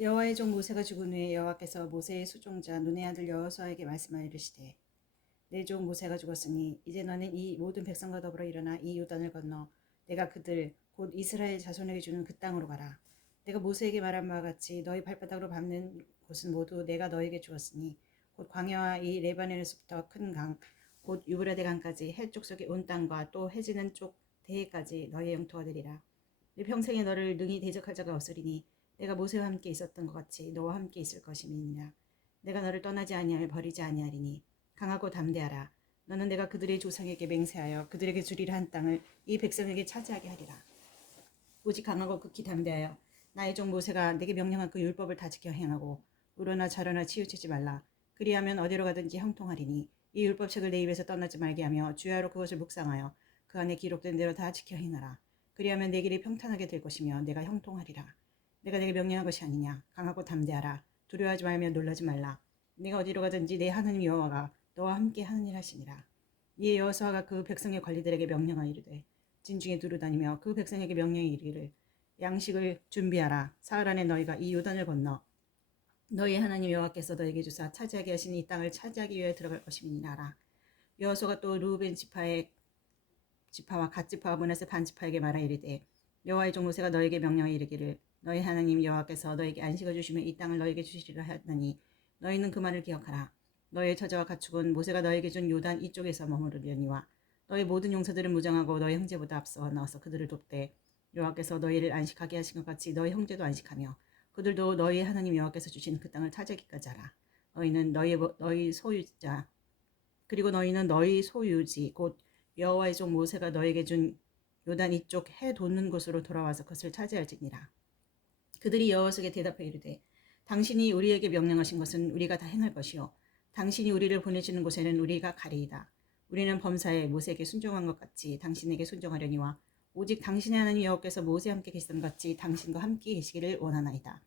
여호와의 종 모세가 죽은 후에 여호와께서 모세의 수종자 눈의 아들 여호수아에게 말씀하여 이르시되 내 종 모세가 죽었으니 이제 너는 이 모든 백성과 더불어 일어나 이 요단을 건너 내가 그들 곧 이스라엘 자손에게 주는 그 땅으로 가라. 내가 모세에게 말한 바와 같이 너희 발바닥으로 밟는 곳은 모두 내가 너에게 주었으니 곧 광야와 이 레바논에서부터 큰 강 곧 유브라데 강까지 해 쪽속의 온 땅과 또 해지는 쪽 대해까지 너희의 영토가 되리라. 내 평생에 너를 능히 대적할 자가 없으리니 내가 모세와 함께 있었던 것 같이 너와 함께 있을 것임이니라. 내가 너를 떠나지 아니하며 버리지 아니하리니 강하고 담대하라. 너는 내가 그들의 조상에게 맹세하여 그들에게 주리라 한 땅을 이 백성에게 차지하게 하리라. 오직 강하고 극히 담대하여 나의 종 모세가 내게 명령한 그 율법을 다 지켜 행하고 우러나 저러나 치우치지 말라. 그리하면 어디로 가든지 형통하리니 이 율법책을 내 입에서 떠나지 말게 하며 주야로 그것을 묵상하여 그 안에 기록된 대로 다 지켜 행하라. 그리하면 내 길이 평탄하게 될 것이며 내가 형통하리라. 내가 내게 명령한 것이 아니냐. 강하고 담대하라. 두려워하지 말며 놀라지 말라. 내가 어디로 가든지 내 하나님 여호와가 너와 함께 하느니라 하시니라. 이에 여호수아가 그 백성의 관리들에게 명령하여 이르되 진중에 두루 다니며 그 백성에게 명령해 이르기를 양식을 준비하라. 사흘 안에 너희가 이 요단을 건너 너희 하나님 여호와께서 너에게 주사 차지하게 하신 이 땅을 차지하기 위하여 들어갈 것임이니라. 여호수아가 또 루벤 지파와 갓 지파와 므낫세 반 지파에게 말하 이르되 여호와의 종 모세가 너에게 명령하여 이르기를 너희 하나님 여호와께서 너에게 안식을 주시며 이 땅을 너에게 주시리라 하더니 너희는 그 말을 기억하라. 너희의 처자와 가축은 모세가 너에게 준 요단 이쪽에서 머무르려니와 너희 모든 용사들은 무장하고 너희 형제보다 앞서 나와서 그들을 돕되 여호와께서 너희를 안식하게 하신 것 같이 너희 형제도 안식하며 그들도 너희 하나님 여호와께서 주신 그 땅을 차지하기까지 하라. 너희는 너희 소유자 그리고 너희는 너희 소유지 곧 여호와의 종 모세가 너에게 준 요단 이쪽 해 돋는 곳으로 돌아와서 그것을 차지할지니라. 그들이 여호와에게 대답해 이르되 당신이 우리에게 명령하신 것은 우리가 다 행할 것이요 당신이 우리를 보내시는 곳에는 우리가 가리이다. 우리는 범사에 모세에게 순종한 것 같이 당신에게 순종하려니와 오직 당신의 하나님 여호와께서 모세와 함께 계시던 같이 당신과 함께 계시기를 원하나이다.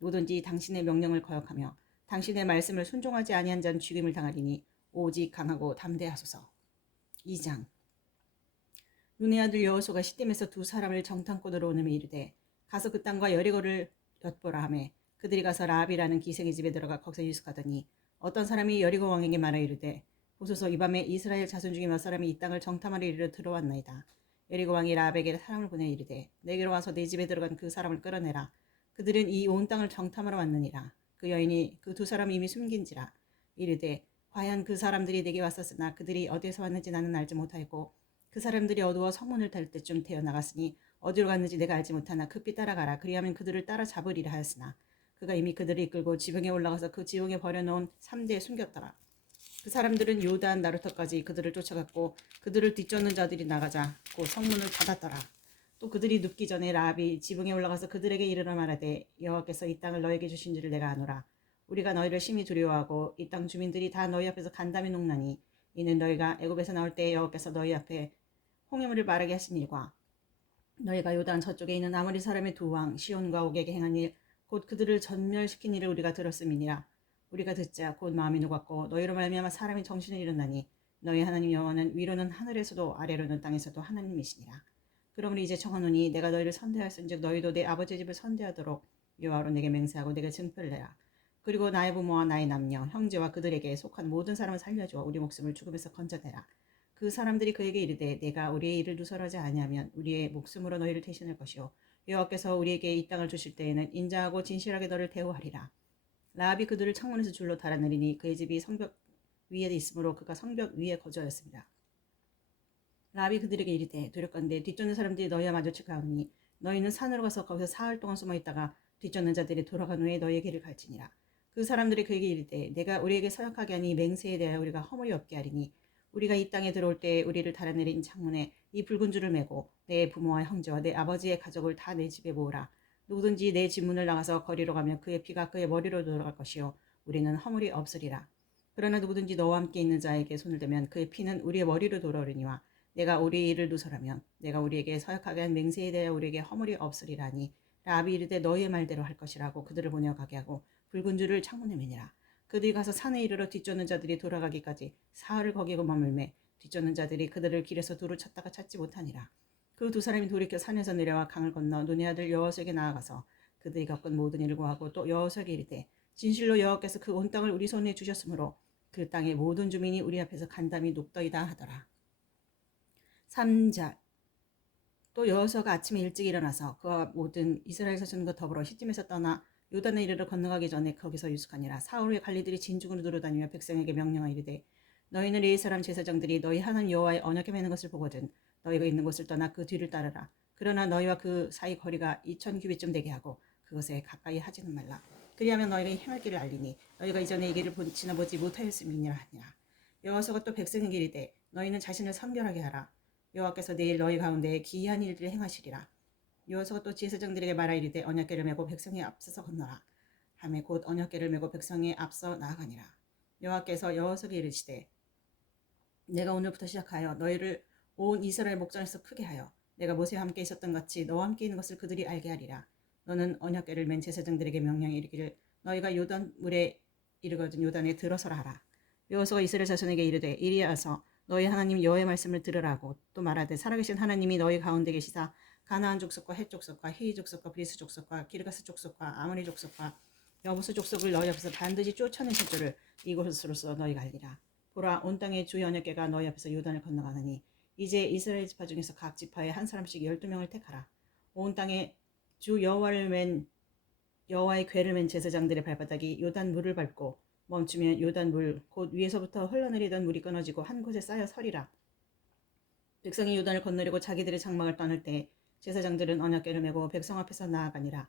누구든지 당신의 명령을 거역하며 당신의 말씀을 순종하지 아니한 자는 죽임을 당하리니 오직 강하고 담대하소서. 2장. 눈의 아들 여호수아가 시딤에서 두 사람을 정탐코 들어오느며 이르되 가서 그 땅과 여리고를 엿보라 하며 그들이 가서 라합이라는 기생의 집에 들어가 거기서 유숙하더니 어떤 사람이 여리고 왕에게 말하 이르되 보소서 이 밤에 이스라엘 자손 중에 몇 사람이 이 땅을 정탐하려 이르러 들어왔나이다. 여리고 왕이 라합에게 사람을 보내 이르되 내게로 와서 내 집에 들어간 그 사람을 끌어내라. 그들은 이 온 땅을 정탐하러 왔느니라. 그 여인이 그 두 사람이 이미 숨긴지라. 이르되 과연 그 사람들이 내게 왔었으나 그들이 어디에서 왔는지 나는 알지 못하였고 그 사람들이 어두워 성문을 탈 때쯤 태어나갔으니 어디로 갔는지 내가 알지 못하나 급히 따라가라. 그리하면 그들을 따라잡으리라 하였으나 그가 이미 그들을 이끌고 지붕에 올라가서 그 지붕에 버려놓은 삼대에 숨겼더라. 그 사람들은 요단 나루터까지 그들을 쫓아갔고 그들을 뒤쫓는 자들이 나가자 곧 성문을 닫았더라. 또 그들이 눕기 전에 라합이 지붕에 올라가서 그들에게 이르러 말하되 여호와께서 이 땅을 너에게 주신 줄을 내가 아노라. 우리가 너희를 심히 두려워하고 이 땅 주민들이 다 너희 앞에서 간담이 녹나니 이는 너희가 애굽에서 나올 때 여호와께서 너희 앞에 홍해물을 마르게 하신 일과 너희가 요단 저쪽에 있는 아모리 사람의 두 왕 시온과 옥에게 행한 일 곧 그들을 전멸시킨 일을 우리가 들었음이니라. 우리가 듣자 곧 마음이 녹았고 너희로 말미암아 사람이 정신을 잃었나니 너희 하나님 여호와는 위로는 하늘에서도 아래로는 땅에서도 하나님이시니라. 그러므로 이제 청하노니 내가 너희를 선대하였은즉 너희도 내 아버지 집을 선대하도록 여호와로 내게 맹세하고 내게 증표를 내라. 그리고 나의 부모와 나의 남녀 형제와 그들에게 속한 모든 사람을 살려줘 우리 목숨을 죽음에서 건져내라. 그 사람들이 그에게 이르되 내가 우리의 일을 누설하지 아니하면 우리의 목숨으로 너희를 대신할 것이요 여호와께서 우리에게 이 땅을 주실 때에는 인자하고 진실하게 너를 대우하리라. 라합이 그들을 창문에서 줄로 달아내리니 그의 집이 성벽 위에 있으므로 그가 성벽 위에 거주하였습니다. 라합이 그들에게 이르되 두렵건대 뒤쫓는 사람들이 너희와 마주칠 가오니 너희는 산으로 가서 거기서 사흘 동안 숨어 있다가 뒤쫓는 자들이 돌아간 후에 너희의 길을 갈지니라. 그 사람들이 그에게 이르되 내가 우리에게 서약하게 하니 맹세에 대하여 우리가 허물이 없게 하리니 우리가 이 땅에 들어올 때 우리를 달아내린 창문에 이 붉은 줄을 매고 내 부모와 형제와 내 아버지의 가족을 다 내 집에 모으라. 누구든지 내 집 문을 나가서 거리로 가면 그의 피가 그의 머리로 돌아갈 것이요 우리는 허물이 없으리라. 그러나 누구든지 너와 함께 있는 자에게 손을 대면 그의 피는 우리의 머리로 돌아오리니와 내가 우리의 일을 누설하면 내가 우리에게 서약하게 한 맹세에 대하여 우리에게 허물이 없으리라니. 라합이 이르되 너희의 말대로 할 것이라고 그들을 보내가게 하고 붉은 줄을 창문에 매니라. 그들이 가서 산에 이르러 뒤쫓는 자들이 돌아가기까지 사흘을 거기고 머물매 뒤쫓는 자들이 그들을 길에서 두루 찾다가 찾지 못하니라. 그 두 사람이 돌이켜 산에서 내려와 강을 건너 눈의 아들 여호수에게 나아가서 그들이 겪은 모든 일을 고하고 또 여호수아에게 이르되 진실로 여호와께서 그 온 땅을 우리 손에 주셨으므로 그 땅의 모든 주민이 우리 앞에서 간담이 녹더이다 하더라. 3절. 또 여호수아가 아침에 일찍 일어나서 그와 모든 이스라엘 자손과 더불어 시팀에서 떠나 요단을 이르러 건너가기 전에 거기서 유숙하니라. 사울의 관리들이 진중으로 들어다니며 백성에게 명령하여 이르되 너희는 이 사람 제사장들이 너희 하나님 여호와의 언약궤 매는 것을 보거든 너희가 있는 곳을 떠나 그 뒤를 따르라. 그러나 너희와 그 사이 거리가 2000규빗쯤 되게 하고 그것에 가까이 하지는 말라. 그리하면 너희가 행할 길을 알리니 너희가 이전에 이 길을 지나보지 못하였음이니라 하니라. 여호수아가 또 백성에게 이르되 너희는 자신을 선결하게 하라. 여호와께서 내일 너희 가운데 기이한 일들을 행하시리라. 여호수아가 또 제사장들에게 말하이르되 언약궤를 메고 백성에 앞서서 건너라. 하매 곧 언약궤를 메고 백성에 앞서 나아가니라. 여호와께서 여호수아에게 이르시되 내가 오늘부터 시작하여 너희를 온 이스라엘 목전에서 크게 하여 내가 모세와 함께 있었던 같이 너와 함께 있는 것을 그들이 알게 하리라. 너는 언약궤를 맨 제사장들에게 명령해 이르기를 너희가 요단 물에 이르거든 요단에 들어서라 하라. 여호수아가 이스라엘 자손에게 이르되 이리 와서 너희 하나님 여호와의 말씀을 들으라고 또 말하되 살아계신 하나님이 너희 가운데 계시사 가나안 족속과 헷 족속과 히위 족속과 브리스 족속과 기르가스 족속과 아모리 족속과 여부스 족속을 너희 앞에서 반드시 쫓아내실 줄을 이곳으로서 너희가 알리라. 보라 온 땅의 주의 언약궤가 너희 앞에서 요단을 건너가느니 이제 이스라엘 지파 중에서 각 지파에 한 사람씩 12명을 택하라. 온 땅에 주 여호와를 맨 여호와의 궤를 맨 제사장들의 발바닥이 요단 물을 밟고 멈추면 요단 물 곧 위에서부터 흘러내리던 물이 끊어지고 한 곳에 쌓여 서리라. 백성이 요단을 건너려고 자기들의 장막을 떠날 때 제사장들은 언약궤를 메고 백성 앞에서 나아가니라.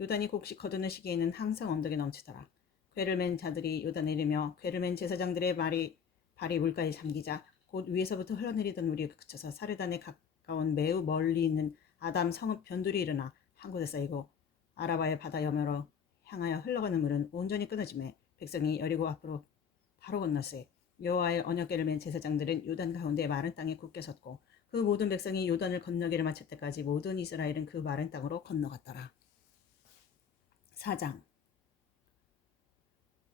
요단이 곡식 거두는 시기에는 항상 언덕에 넘치더라. 궤를 맨 자들이 요단에 이르며 궤를 맨 제사장들의 발이 물가에 잠기자 곧 위에서부터 흘러내리던 물이 그쳐서 사르단에 가까운 매우 멀리 있는 아담 성읍 변두리 일어나 한 곳에 쌓이고 아라바의 바다 여머로 향하여 흘러가는 물은 온전히 끊어지매 백성이 여리고 앞으로 바로 건너세 여호와의 언약궤를 맨 제사장들은 요단 가운데 마른 땅에 굳게 섰고 그 모든 백성이 요단을 건너기를 마칠 때까지 모든 이스라엘은 그 마른 땅으로 건너갔더라. 4장.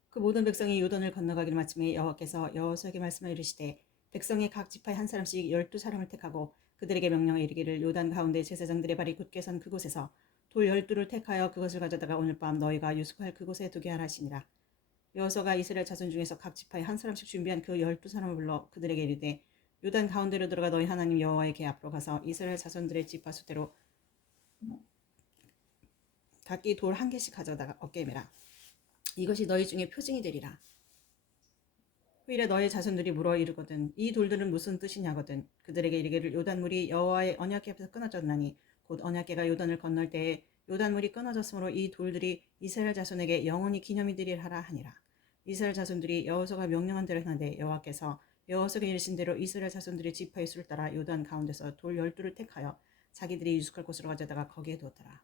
그 모든 백성이 요단을 건너가기를 마침에 여호와께서 여호수아에게 말씀하여 이르시되 백성의 각 지파에 한 사람씩 12사람을 택하고 그들에게 명령하여 이르기를 요단 가운데 제사장들의 발이 굳게 선 그곳에서 돌 12를 택하여 그것을 가져다가 오늘 밤 너희가 유숙할 그곳에 두게 하라 하시니라. 여호수아가 이스라엘 자손 중에서 각 지파에 한 사람씩 준비한 그 12사람을 불러 그들에게 이르되 요단 가운데로 들어가 너희 하나님 여호와의 궤 앞으로 가서 이스라엘 자손들의 지파 수대로 각기 돌 한 개씩 가져다가 어깨에 매라. 이것이 너희 중에 표징이 되리라. 후일에 너희 자손들이 물어 이르거든 이 돌들은 무슨 뜻이냐거든 그들에게 이르기를 요단물이 여호와의 언약궤 앞에서 끊어졌나니 곧 언약궤가 요단을 건널 때에 요단물이 끊어졌으므로 이 돌들이 이스라엘 자손에게 영원히 기념이 되리라 하니라. 이스라엘 자손들이 여호수아가 명령한 대로 행하되 여호와께서 여호수아에게 이르신 대로 이스라엘 자손들의 지파의 수를 따라 요단 가운데서 돌 12를 택하여 자기들이 유숙할 곳으로 가져다가 거기에 두었더라.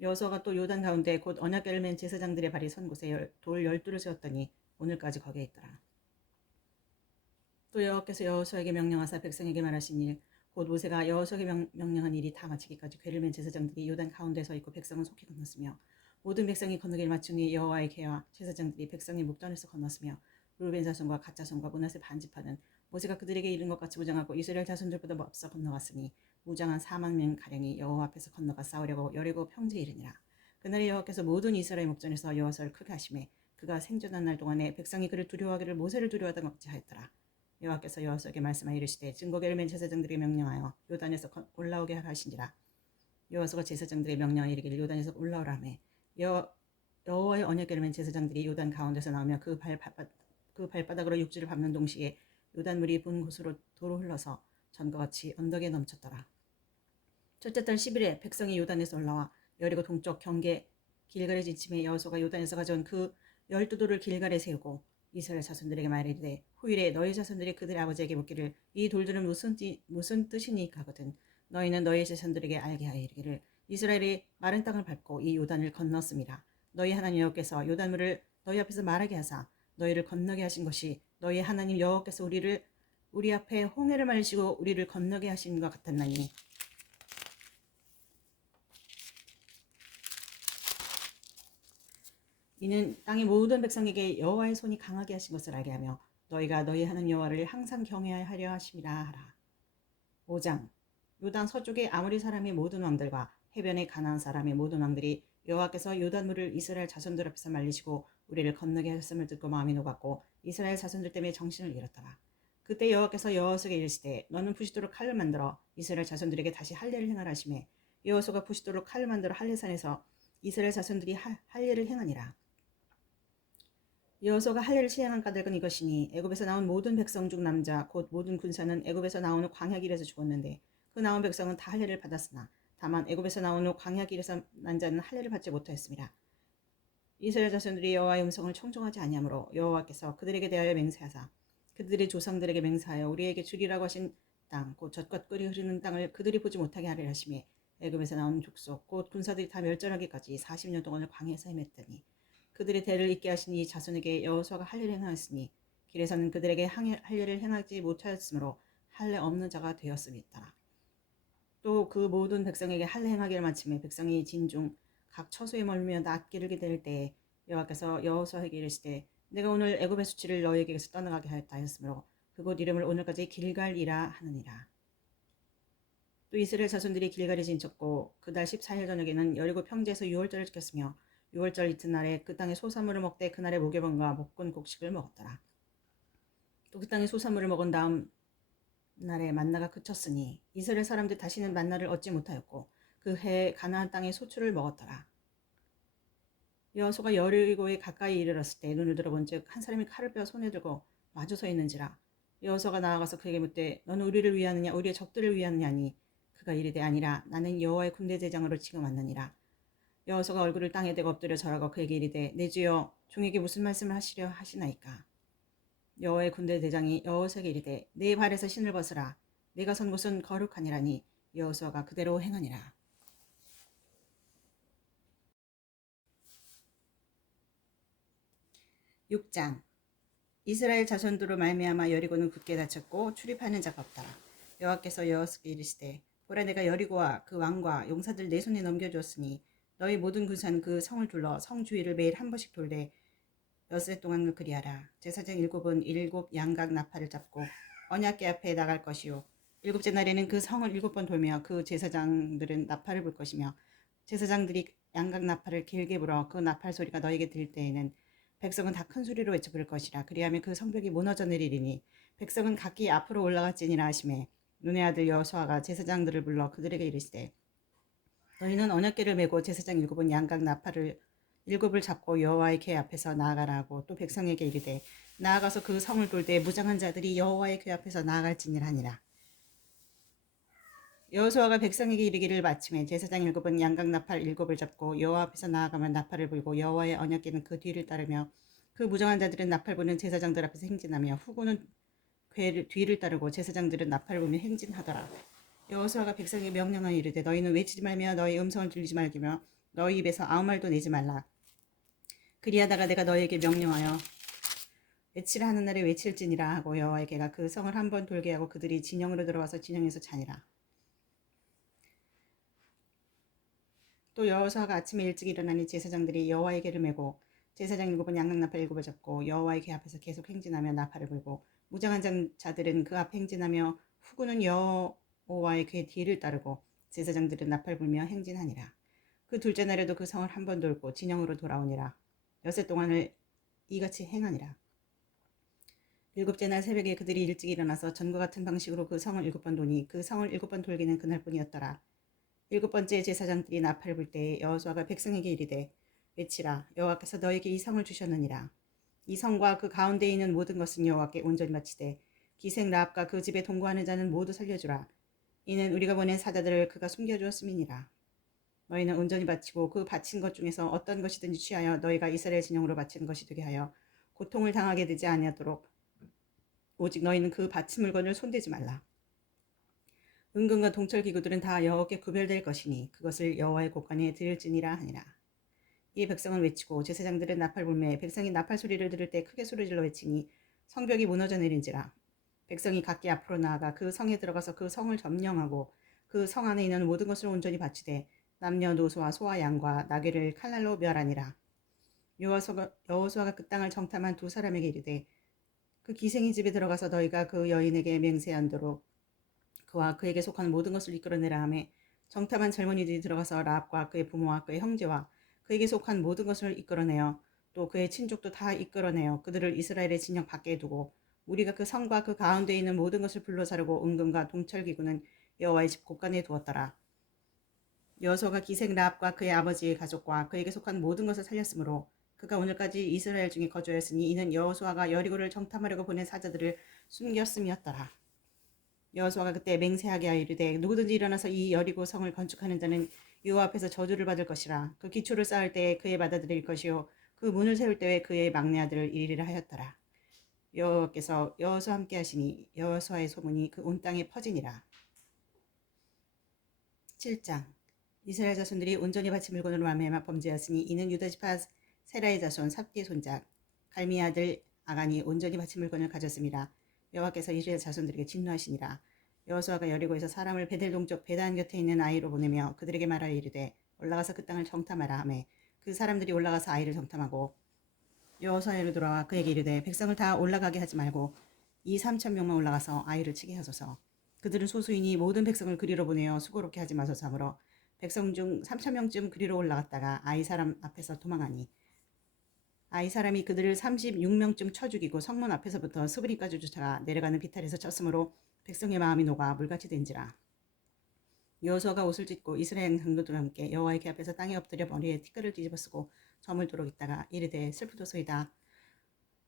여호수아가 또 요단 가운데 곧 언약궤를 맨 제사장들의 발이 선 곳에 돌 12를 세웠더니 오늘까지 거기에 있더라. 또 여호와께서 여호수아에게 명령하사 백성에게 말하신 일 곧 모세가 여호수아에게 명령한 일이 다 마치기까지 궤를 맨 제사장들이 요단 가운데 서 있고 백성은 속히 건넜으며 모든 백성이 건너기를 마친 후에 여호와의 궤와 제사장들이 백성의 목전에서 건넜으며 루벤 자손과 갓 자손과 므낫세 반지파는 모세가 그들에게 이른 것 같이 무장하고 이스라엘 자손들보다 앞서 건너갔으니 무장한 4만 명 가량이 여호와 앞에서 건너가 싸우려고 여리고 평지에 이르니라. 그날에 여호와께서 모든 이스라엘 목전에서 여호수아를 크게 하심에 그가 생존한 날 동안에 백성이 그를 두려워하기를 모세를 두려워하다 어찌하였더라. 여호와께서 여호수아에게 말씀하여 이르시되 증거궤를 맨 제사장들에게 명령하여 요단에서 올라오게 하라 하신지라. 여호수아가 제사장들에게 명령하여 이르기를 요단에서 올라오라 하매 여호와의 언약궤를 맨 제사장들이 요단 가운데서 나오며 그 발바닥으로 육지를 밟는 동시에 요단물이 분 곳으로 도로 흘러서 전과 같이 언덕에 넘쳤더라. 첫째 달 10일에 백성이 요단에서 올라와 여리고 동쪽 경계 길갈에 지침에 여호수아가 요단에서 가져온 그 12돌을 길갈에 세우고 이스라엘 자손들에게 말이르되 후일에 너희 자손들이 그들의 아버지에게 묻기를 이 돌들은 무슨 뜻이니까 하거든 너희는 너희 자손들에게 알게 하여 이르기를 이스라엘이 마른 땅을 밟고 이 요단을 건넜습니다. 너희 하나님 여호와께서 요단물을 너희 앞에서 마르게 하사 너희를 건너게 하신 것이 너희 하나님 여호와께서 우리 앞에 홍해를 마시고 우리를 건너게 하신 것 같았나니 이는 땅의 모든 백성에게 여호와의 손이 강하게 하신 것을 알게 하며 너희가 너희 하나님 여호와를 항상 경외하려 하심이라 하라. 5장. 요단 서쪽의 아모리 사람의 모든 왕들과 해변의 가나안 사람의 모든 왕들이 여호와께서 요단물을 이스라엘 자손들 앞에서 말리시고 우리를 건너게 하셨음을 듣고 마음이 녹았고 이스라엘 자손들 때문에 정신을 잃었더라. 그때 여호와께서 여호수아에게 이르시되 너는 부싯돌로 칼을 만들어 이스라엘 자손들에게 다시 할례를 행하라 하시매 여호수아가 부싯돌로 칼을 만들어 할례산에서 이스라엘 자손들이 할례를 행하니라. 여호수아가 할례를 시행한 까닭은 이것이니 애굽에서 나온 모든 백성 중 남자 곧 모든 군사는 애굽에서 나오는 광야 길에서 죽었는데 그 나온 백성은 다 할례를 받았으나 다만 애굽에서 나오는 광야 길에서 난 자는 할례를 받지 못하였습니다. 이스라엘 자손들이 여호와의 음성을 청종하지 아니하므로 여호와께서 그들에게 대하여 맹세하사 그들의 조상들에게 맹세하여 우리에게 주리라고 하신 땅 곧 젖과 꿀이 흐르는 땅을 그들이 보지 못하게 하리라 하시매 애굽에서 나온 족속 곧 군사들이 다 멸절하기까지 40년 동안을 광야에서 헤맸더니 그들의 대를 잇게 하신 이 자손에게 여호수아가 할례를 행하였으니 길에서는 그들에게 할례를 행하지 못하였으므로 할례 없는 자가 되었음이더라. 또 그 모든 백성에게 할례 행하기를 마침에 백성이 진중 각 처소에 머물며 낯 기르게 될 때에 여호와께서 여호수아에게 이르시되 내가 오늘 애굽의 수치를 너희에게서 떠나가게 하였다 하였으므로 그곳 이름을 오늘까지 길갈이라 하느니라. 또 이스라엘 자손들이 길갈에 진쳤고 그달 14일 저녁에는 여리고 평지에서 유월절을 지켰으며 유월절 이튿날에 그 땅의 소산물을 먹되 그날의 모개번과 목군 곡식을 먹었더라. 또 그 땅의 소산물을 먹은 다음 날에 만나가 그쳤으니 이스라엘 사람들 다시는 만나를 얻지 못하였고 그 해에 가나안 땅의 소출을 먹었더라. 여호수아가 여리고에 가까이 이르렀을 때 눈을 들어본즉 한 사람이 칼을 빼어 손에 들고 마주 서 있는지라. 여호수아가 나아가서 그에게 묻되 너는 우리를 위하느냐 우리의 적들을 위하느냐니 그가 이르되 아니라 나는 여호와의 군대 대장으로 지금 왔느니라. 여호수아가 얼굴을 땅에 대고 엎드려 절하고 그에게 이르되 내 주여 종에게 무슨 말씀을 하시려 하시나이까. 여호와의 군대 대장이 여호수아에게 이르되 내 발에서 신을 벗으라. 내가 선 곳은 거룩하니라니 여호수아가 그대로 행하니라. 6장 이스라엘 자손들로 말미암아 여리고는 굳게 닫혔고 출입하는 자가 없더라. 여호와께서 여호수아에게 이르시되 보라 내가 여리고와 그 왕과 용사들 내 손에 넘겨주었으니 너희 모든 군사는 그 성을 둘러 성 주위를 매일 한 번씩 돌되 엿새 동안 그리하라. 제사장 7은 7 양각 나팔을 잡고 언약궤 앞에 나갈 것이요 7째 날에는 그 성을 7번 돌며 그 제사장들은 나팔을 불 것이며 제사장들이 양각 나팔을 길게 불어 그 나팔 소리가 너에게 들릴 때에는 백성은 다 큰 소리로 외쳐 부를 것이라. 그리하면 그 성벽이 무너져 내리리니 백성은 각기 앞으로 올라갔지니라 하시매 눈의 아들 여호수아가 제사장들을 불러 그들에게 이르시되 너희는 언약궤를 메고 제사장 7은 양각 나팔을 7을 잡고 여호와의 궤 앞에서 나아가라 하고 또 백성에게 이르되 나아가서 그 성을 돌되 무장한 자들이 여호와의 궤 앞에서 나아갈지니라 하니라. 여호수아가 백성에게 이르기를 마침에 제사장 7은 양각 나팔 7을 잡고 여호와 앞에서 나아가면 나팔을 불고 여호와의 언약궤는 그 뒤를 따르며 그 무장한 자들은 나팔 부는 제사장들 앞에서 행진하며 후군은 궤 뒤를 따르고 제사장들은 나팔을 불며 행진하더라. 여호수아가 백성에게 명령하여 이르되 너희는 외치지 말며 너희 음성을 들리지 말기며 너희 입에서 아무 말도 내지 말라. 그리하다가 내가 너희에게 명령하여 외치라 하는 날에 외칠지니라 하고 여호와의 궤가 그 성을 한 번 돌게 하고 그들이 진영으로 들어와서 진영에서 자니라. 또 여호수아가 아침에 일찍 일어나니 제사장들이 여호와의 궤를 메고 제사장 7은 양각 나팔 7을 잡고 여호와의 궤 앞에서 계속 행진하며 나팔을 불고 무장한 자들은 그 앞에 행진하며 후군은 여호와의 궤 뒤를 따르고 제사장들은 나팔 불며 행진하니라. 그 둘째 날에도 그 성을 한 번 돌고 진영으로 돌아오니라. 엿새 동안을 이같이 행하니라. 7째 날 새벽에 그들이 일찍 일어나서 전과 같은 방식으로 그 성을 7번 도니 그 성을 7번 돌기는 그날뿐이었더라. 7번째 제사장들이 나팔을 불 때에 여호수아가 백성에게 이르되 외치라. 여호와께서 너에게 이 성을 주셨느니라. 이 성과 그 가운데에 있는 모든 것은 여호와께 온전히 바치되 기생 라합과 그 집에 동거하는 자는 모두 살려주라. 이는 우리가 보낸 사자들을 그가 숨겨주었음이니라. 너희는 온전히 바치고 그 바친 것 중에서 어떤 것이든지 취하여 너희가 이스라엘 진영으로 바치는 것이 되게 하여 고통을 당하게 되지 아니하도록 오직 너희는 그 바친 물건을 손대지 말라. 은금과 동철 기구들은 다 여호와께 구별될 것이니 그것을 여호와의 곳간에 드릴지니라 하니라. 이에 백성은 외치고 제사장들은 나팔 불매 백성이 나팔 소리를 들을 때 크게 소리질러 외치니 성벽이 무너져 내린지라. 백성이 각기 앞으로 나아가 그 성에 들어가서 그 성을 점령하고 그 성 안에 있는 모든 것을 온전히 바치되 남녀노소와 소와 양과 나귀를 칼날로 멸하니라. 여호수아가 그 땅을 정탐한 두 사람에게 이르되 그 기생의 집에 들어가서 너희가 그 여인에게 맹세한 대로 그와 그에게 속한 모든 것을 이끌어내라 하매 정탐한 젊은이들이 들어가서 라합과 그의 부모와 그의 형제와 그에게 속한 모든 것을 이끌어내어 또 그의 친족도 다 이끌어내어 그들을 이스라엘의 진영 밖에 두고 우리가 그 성과 그 가운데 있는 모든 것을 불러사르고 은금과 동철기구는 여호와의 집 곳간에 두었더라. 여호수아가 기생 라합과 그의 아버지의 가족과 그에게 속한 모든 것을 살렸으므로 그가 오늘까지 이스라엘 중에 거주하였으니 이는 여호수아가 여리고를 정탐하려고 보낸 사자들을 숨겼음이었더라. 여호수아가 그때 맹세하게 하여 이르되 누구든지 일어나서 이 여리고 성을 건축하는 자는 여호와 앞에서 저주를 받을 것이라. 그 기초를 쌓을 때에 그의 받아들일 것이요 그 문을 세울 때에 그의 막내 아들을 이리라 하였더라. 여호와께서 여호수아와 함께 하시니 여호수아의 소문이 그 온 땅에 퍼지니라. 7장 이스라엘 자손들이 온전히 바친 물건으로 말미암아 범죄하였으니 이는 유다 지파 세라의 자손 삽디의 손작 갈미의 아들 아간이 온전히 바친 물건을 가졌습니다. 여호와께서 이스라엘 자손들에게 진노하시니라. 여호수아가 여리고에서 사람을 베델 동쪽 베단 곁에 있는 아이로 보내며 그들에게 말하여 이르되 올라가서 그 땅을 정탐하라 하매 그 사람들이 올라가서 아이를 정탐하고 여호수아로 돌아와 그에게 이르되 백성을 다 올라가게 하지 말고 이 3천 명만 올라가서 아이를 치게 하소서. 그들은 소수이니 모든 백성을 그리로 보내어 수고롭게 하지 마소서 하므로 백성 중 3천 명쯤 그리로 올라갔다가 아이 사람 앞에서 도망하니 아이 사람이 그들을 36명쯤 쳐 죽이고 성문 앞에서부터 스브린까지 쫓아가 내려가는 비탈에서 쳤으므로 백성의 마음이 녹아 물같이 된지라. 여호수아가 옷을 찢고 이스라엘 장로들과 함께 여호와의 궤 앞에서 땅에 엎드려 머리에 티끌을 뒤집어쓰고 저물도록 있다가 이르되 슬프도소이다.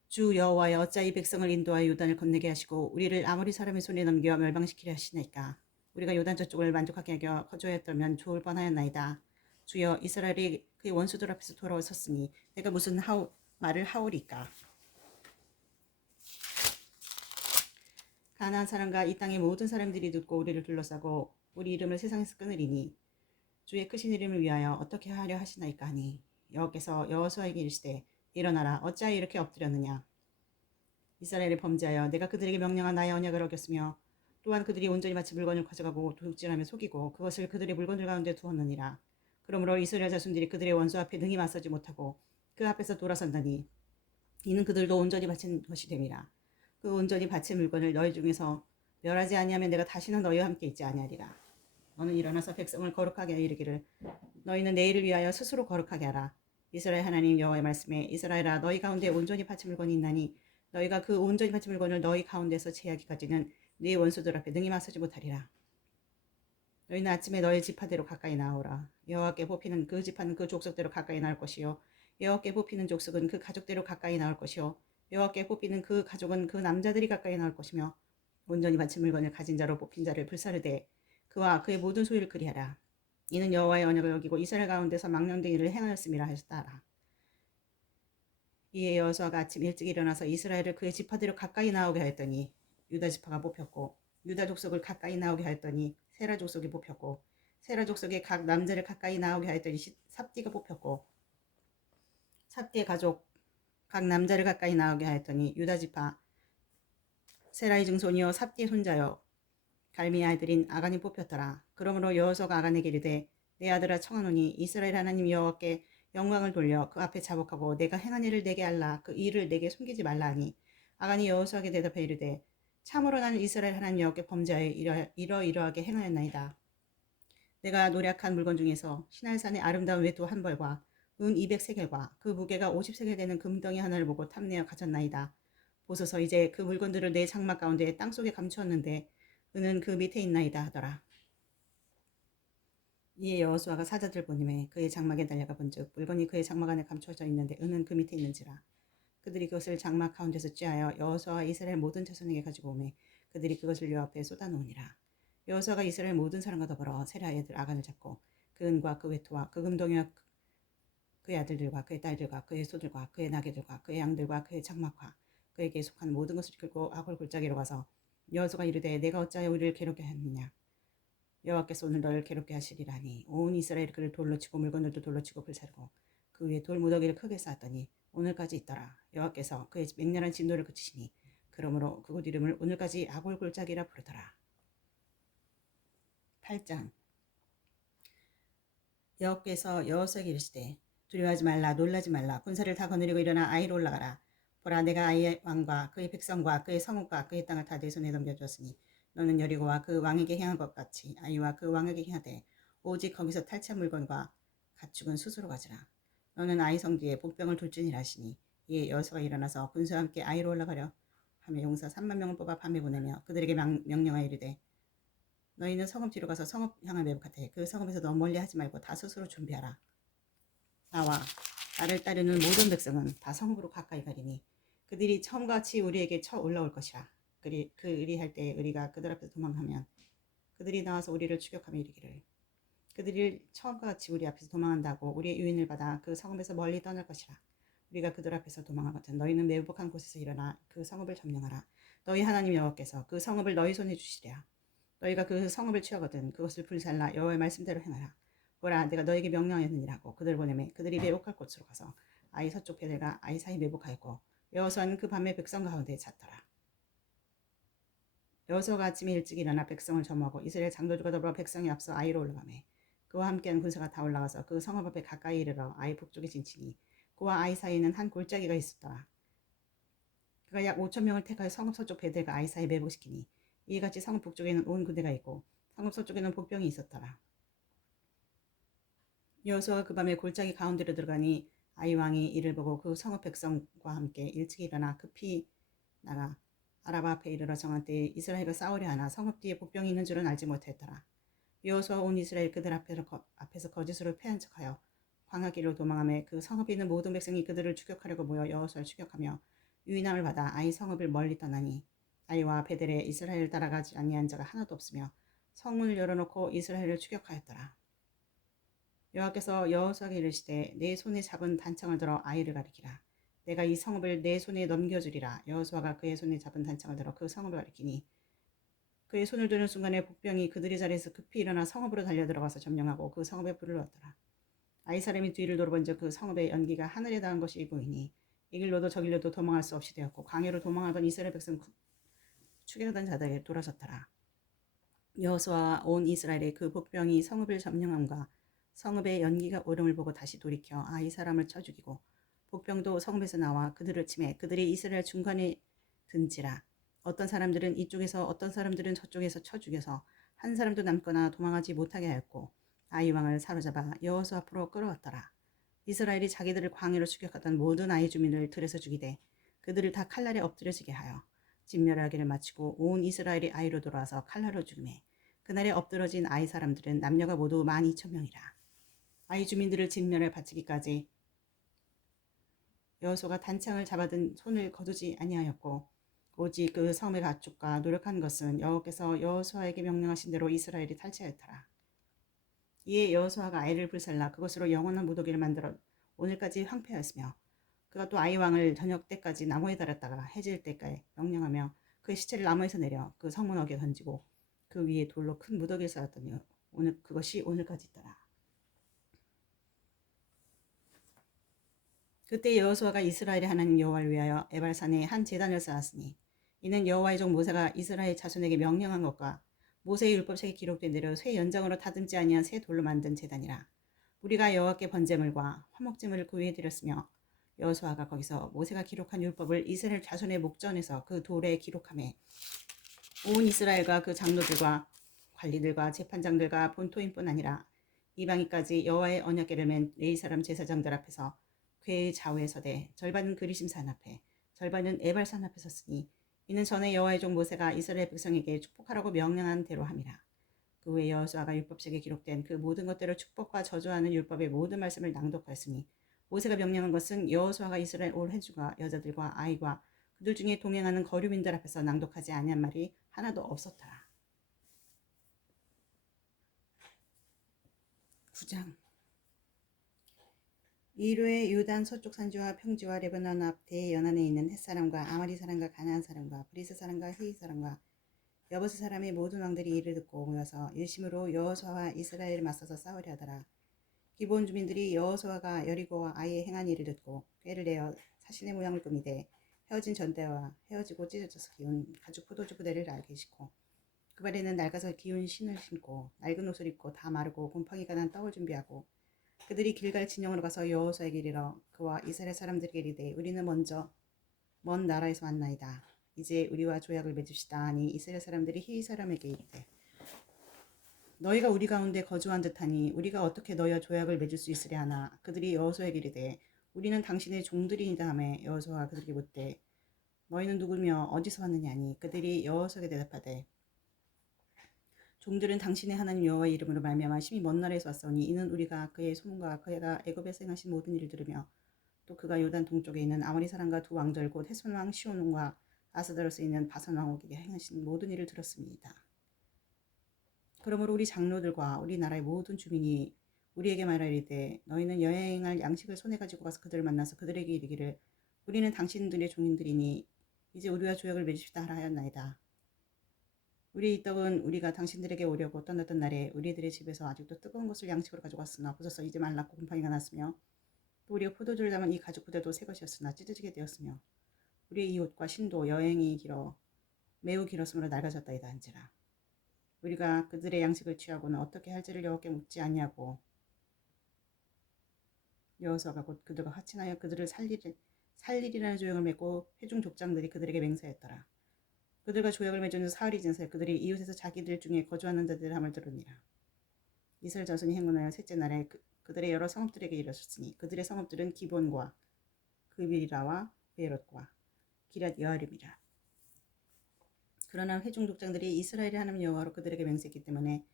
주 여호와여 어찌하여 이 백성을 인도하여 요단을 건너게 하시고 우리를 아모리 사람의 손에 넘겨 멸망시키려 하시나이까. 우리가 요단 저쪽을 만족하게 하여 거주하였다면 좋을 뻔하였나이다. 주여 이스라엘이 그의 원수들 앞에서 돌아섰으니 내가 무슨 말을 하오리까. 가나안 사람과 이 땅의 모든 사람들이 듣고 우리를 둘러싸고 우리 이름을 세상에서 끊으리니 주의 크신 이름을 위하여 어떻게 하려 하시나이까 하니 여호께서 여호수아에게 이르시되 일어나라 어찌하여 이렇게 엎드렸느냐. 이스라엘이 범죄하여 내가 그들에게 명령한 나의 언약을 어겼으며 또한 그들이 온전히 마치 물건을 가져가고 도둑질하며 속이고 그것을 그들의 물건들 가운데 두었느니라. 그러므로 이스라엘 자손들이 그들의 원수 앞에 능히 맞서지 못하고 그 앞에서 돌아선다니 이는 그들도 온전히 바친 것이 됨이라. 그 온전히 바친 물건을 너희 중에서 멸하지 아니하면 내가 다시는 너희와 함께 있지 아니하리라. 너는 일어나서 백성을 거룩하게 하여 이르기를 너희는 내일을 위하여 스스로 거룩하게 하라. 이스라엘 하나님 여호와의 말씀에 이스라엘아 너희 가운데 온전히 바친 물건이 있나니 너희가 그 온전히 바친 물건을 너희 가운데서 제하기까지는 네 원수들 앞에 능히 맞서지 못하리라. 너희는 아침에 너희 지파대로 가까이 나오라. 여호와께 뽑히는 그 지파는 그 족속대로 가까이 나올 것이요 여호와께 뽑히는 족속은 그 가족대로 가까이 나올 것이요 여호와께 뽑히는 그 가족은 그 남자들이 가까이 나올 것이며 온전히 바친 물건을 가진 자로 뽑힌 자를 불사르되 그와 그의 모든 소유를 그리하라. 이는 여호와의 언약을 어기고 이스라엘 가운데서 망령된 일을 행하였음이라 하셨다라. 이에 여호수아가 아침 일찍 일어나서 이스라엘을 그의 지파대로 가까이 나오게 하였더니 유다 지파가 뽑혔고 유다 족속을 가까이 나오게 하였더니 세라 족속이 뽑혔고 세라 족속의 각 남자를 가까이 나오게 하였더니 삽디가 뽑혔고 삽디의 가족 각 남자를 가까이 나오게 하였더니 유다 지파 세라의 증손이요 삽디의 손자요 갈미의 아들인 아간이 뽑혔더라. 그러므로 여호수아가 아간에게 이르되 내 아들아 청하노니 이스라엘 하나님 여호와께 영광을 돌려 그 앞에 자복하고 내가 행한 일을 내게 알라. 그 일을 내게 숨기지 말라 하니 아간이 여호수아에게 대답해 이르되 참으로 나는 이스라엘 하나님 여호와께 범죄하여 이러이러하게 행하였나이다. 내가 노략한 물건 중에서 시날산의 아름다운 외투 한 벌과 은 200세겔과 그 무게가 50세겔 되는 금덩이 하나를 보고 탐내어 가졌나이다. 보소서 이제 그 물건들을 내 장막 가운데 땅속에 감추었는데 은은 그 밑에 있나이다 하더라. 이에 여호수아가 사자들 보내매 그의 장막에 달려가 본즉 물건이 그의 장막 안에 감추어져 있는데 은은 그 밑에 있는지라. 그들이 그것을 장막 가운데서 쥐하여 여호수아와 이스라엘 모든 자손에게 가지고 오매 그들이 그것을 여호와 앞에 쏟아놓으니라. 여호수아가 이스라엘 모든 사람과 더불어 세라의 아들 아간을 잡고 그 은과 그 외투와 그 금덩이와 그의 아들들과 그의 딸들과 그의 소들과 그의 나귀들과 그의 양들과 그의 장막과 그에게 속한 모든 것을 끌고 아골 골짜기로 가서 여호수아가 이르되 내가 어찌하여 우리를 괴롭게 하느냐. 여호와께서 오늘 너를 괴롭게 하시리라니 온 이스라엘이 그를 돌로 치고 물건들도 돌로 치고 불사르고 그 위에 돌 무더기를 크게 쌓았더니 오늘까지 있더라. 여호와께서 그의 맹렬한 진노를 그치시니 그러므로 그곳 이름을 오늘까지 아골 골짜기라 부르더라. 8장 여호와께서 여호수아에게 이르시되 두려워하지 말라 놀라지 말라 군사를 다 거느리고 일어나 아이로 올라가라. 보라 내가 아이의 왕과 그의 백성과 그의 성읍과 그의 땅을 다 내 손에 넘겨주었으니 너는 여리고와 그 왕에게 행한 것 같이 아이와 그 왕에게 행하되 오직 거기서 탈취한 물건과 가축은 스스로 가지라. 너는 아이 성뒤에 복병을 둘지니라 하시니 이에 여호수아가 일어나서 군수와 함께 아이로 올라가려 하며 용사 3만 명을 뽑아 밤에 보내며 그들에게 명령하여 이르되 너희는 성읍 뒤로 가서 성읍 향을 매복하되 그 성읍에서 너무 멀리 하지 말고 다 스스로 준비하라. 나와 나를 따르는 모든 백성은 다 성읍으로 가까이 가리니 그들이 처음같이 우리에게 쳐 올라올 것이라. 그리할 때 우리가 그들 앞에서 도망하면 그들이 나와서 우리를 추격하며 이르기를 그들이 처음과 같이 우리 앞에서 도망한다고 우리의 유인을 받아 그 성읍에서 멀리 떠날 것이라. 우리가 그들 앞에서 도망하거든 너희는 매복한 곳에서 일어나 그 성읍을 점령하라. 너희 하나님 여호와께서 그 성읍을 너희 손에 주시랴. 너희가 그 성읍을 취하거든 그것을 불살라 여호와의 말씀대로 행하라. 보라 내가 너에게 명령하였느니라고 그들 보내매 그들이 매복할 곳으로 가서 아이 서쪽 베델과 아이 사이 매복하였고 여호수아는 그 밤에 백성 가운데 잤더라. 여호수아가 아침에 일찍 일어나 백성을 점하고 이스라엘 장로들과 더불어 백성이 앞서 아이로 올라가매 그와 함께한 군사가 다 올라가서 그 성읍 앞에 가까이 이르러 아이 북쪽에 진치니 그와 아이 사이에는 한 골짜기가 있었더라. 그가 약 5천 명을 택하여 성읍 서쪽 베델과 아이 사이 매복시키니 이에 같이 성읍 북쪽에는 온 군대가 있고 성읍 서쪽에는 복병이 있었더라. 여호수아가 그 밤에 골짜기 가운데로 들어가니 아이 왕이 이를 보고 그 성읍 백성과 함께 일찍 일어나 급히 나가 아라바 앞에 이르러 정한 때에 이스라엘과 싸우려 하나 성읍 뒤에 복병이 있는 줄은 알지 못했더라. 여호수아 온 이스라엘 그들 앞에서 거짓으로 패한 척하여 광야길로 도망하며 그 성읍에 있는 모든 백성이 그들을 추격하려고 모여 여호수아를 추격하며 유인함을 받아 아이 성읍을 멀리 떠나니 아이와 베델에 이스라엘을 따라가지 아니한 자가 하나도 없으며 성문을 열어놓고 이스라엘을 추격하였더라. 여호와께서 여호수아에게 이르시되 내 손에 잡은 단창을 들어 아이를 가리키라. 내가 이 성읍을 내 손에 넘겨주리라. 여호수아가 그의 손에 잡은 단창을 들어 그 성읍을 가리키니 그의 손을 드는 순간에 복병이 그들의 자리에서 급히 일어나 성읍으로 달려들어가서 점령하고 그 성읍에 불을 넣었더라. 아이 사람이 뒤를 돌아본즉 그 성읍의 연기가 하늘에 닿은 것이 보이니 이 길로도 저 길로도 도망할 수 없이 되었고 광야로 도망하던 이스라엘 백성 추격하던 자들에게 돌아섰더라. 여호수아와 온 이스라엘의 그 복병이 성읍을 점령함과 성읍의 연기가 오름을 보고 다시 돌이켜 아이 사람을 쳐 죽이고 복병도 성읍에서 나와 그들을 치매 그들이 이스라엘 중간에 든지라. 어떤 사람들은 이쪽에서 어떤 사람들은 저쪽에서 쳐 죽여서 한 사람도 남거나 도망하지 못하게 하였고 아이 왕을 사로잡아 여호수아 앞으로 끌어왔더라. 이스라엘이 자기들을 광야로 추격하던 모든 아이 주민을 들에서 죽이되 그들을 다 칼날에 엎드려지게 하여 진멸하기를 마치고 온 이스라엘이 아이로 돌아와서 칼날로 죽음에 그날에 엎드러진 아이 사람들은 남녀가 모두 12,000명이라. 아이 주민들을 진멸에 바치기까지 여호수아가 단창을 잡아든 손을 거두지 아니하였고 오직 그 성의 가축과 노력한 것은 여호와께서 여호수아에게 명령하신 대로 이스라엘이 탈취하였더라. 이에 여호수아가 아이를 불살라 그것으로 영원한 무더기를 만들어 오늘까지 황폐하였으며 그가 또 아이 왕을 저녁 때까지 나무에 달았다가 해질 때까지 명령하며 그의 시체를 나무에서 내려 그 성문 어귀에 던지고 그 위에 돌로 큰 무더기를 쌓았더니 그것이 오늘까지 있더라. 그때 여호수아가 이스라엘의 하나님 여호와를 위하여 에발산에 한 제단을 쌓았으니 이는 여호와의 종 모세가 이스라엘 자손에게 명령한 것과 모세의 율법책에 기록된 대로 쇠 연장으로 다듬지 아니한 새 돌로 만든 제단이라. 우리가 여호와께 번제물과 화목제물을 그 위에 드렸으며 여호수아가 거기서 모세가 기록한 율법을 이스라엘 자손의 목전에서 그 돌에 기록하매 온 이스라엘과 그 장로들과 관리들과 재판장들과 본토인뿐 아니라 이방인까지 여호와의 언약궤를 맨 레위 사람 제사장들 앞에서 궤의 좌우에 서되 절반은 그리심산 앞에 절반은 에발산 앞에 섰으니 이는 전에 여호와의 종 모세가 이스라엘 백성에게 축복하라고 명령한 대로 함이라. 그 후에 여호수아가 율법책에 기록된 그 모든 것대로 축복과 저주하는 율법의 모든 말씀을 낭독하였으니 모세가 명령한 것은 여호수아가 이스라엘 올 회중과 여자들과 아이와 그들 중에 동행하는 거류민들 앞에서 낭독하지 아니한 말이 하나도 없었더라. 9장 이루의 유단 서쪽 산지와 평지와 레바논 앞 대연안에 있는 햇사람과 아마리 사람과 가나안 사람과 브리스 사람과 히위 사람과 여부스 사람의 모든 왕들이 이를 듣고 모여서 일심으로 여호수아와 이스라엘을 맞서서 싸우려 하더라. 기본 주민들이 여호수아가 여리고와 아이의 행한 일을 듣고 꾀를 내어 사신의 모양을 꾸미되 헤어진 전대와 헤어지고 찢어져서 기운 가죽 포도주 부대를 알게 시고 그 발에는 낡아서 기운 신을 신고 낡은 옷을 입고 다 마르고 곰팡이가 난 떡을 준비하고 그들이 길갈 진영으로 가서 여호수아에게 이르러 그와 이스라엘 사람들에게 이르되 우리는 먼저 먼 나라에서 왔나이다. 이제 우리와 조약을 맺읍시다 하니 이스라엘 사람들이 히위 사람에게 이르되 너희가 우리 가운데 거주한 듯하니 우리가 어떻게 너희와 조약을 맺을 수 있으랴 하나 그들이 여호수아에게 이르되 우리는 당신의 종들이니이다 하매 여호수아가 그들에게 묻되 너희는 누구며 어디서 왔느냐 하니 그들이 여호수아에게 대답하되 종들은 당신의 하나님 여호와의 이름으로 말미암아 심히 먼 나라에서 왔사오니 이는 우리가 그의 소문과 그가 애굽에서 행하신 모든 일을 들으며 또 그가 요단 동쪽에 있는 아모리 사람과 두 왕들 곧 헤손 왕 시온과 아스다로스에 있는 바산 왕에게 행하신 모든 일을 들었습니다. 그러므로 우리 장로들과 우리나라의 모든 주민이 우리에게 말하이르되 너희는 여행할 양식을 손에 가지고 가서 그들을 만나서 그들에게 이르기를 우리는 당신들의 종인들이니 이제 우리와 조약을 맺읍시다 하라 하였나이다. 우리 이 떡은 우리가 당신들에게 오려고 떠났던 날에 우리들의 집에서 아직도 뜨거운 것을 양식으로 가져갔으나 보소서 이제 말랐고 곰팡이가 났으며 또 우리가 포도주를 담은 이 가죽 부대도 새 것이었으나 찢어지게 되었으며 우리의 이 옷과 신도 여행이 길어 매우 길었으므로 낡아졌다이다 한지라. 우리가 그들의 양식을 취하고는 어떻게 할지를 여호와께 묻지 아니하고 여호수아가 곧 그들과 화친하여 그들을 살리리라는 조약을 맺고 회중 족장들이 그들에게 맹세했더라. 그들과 조약을 맺은 지 사흘이 지나서 그들이 이웃에서 자기들 중에 거주하는 자들의 함을 들으니라. 이스라엘 자손이 행군하여 셋째 날에 그들의 여러 성읍들에게 이르렀으니 그들의 성읍들은 기본과 그빌라와 베롯과 기럇 여아림이라. 그러나 회중 족장들이 이스라엘의 하나님 여호와로 그들에게 맹세했기 때문에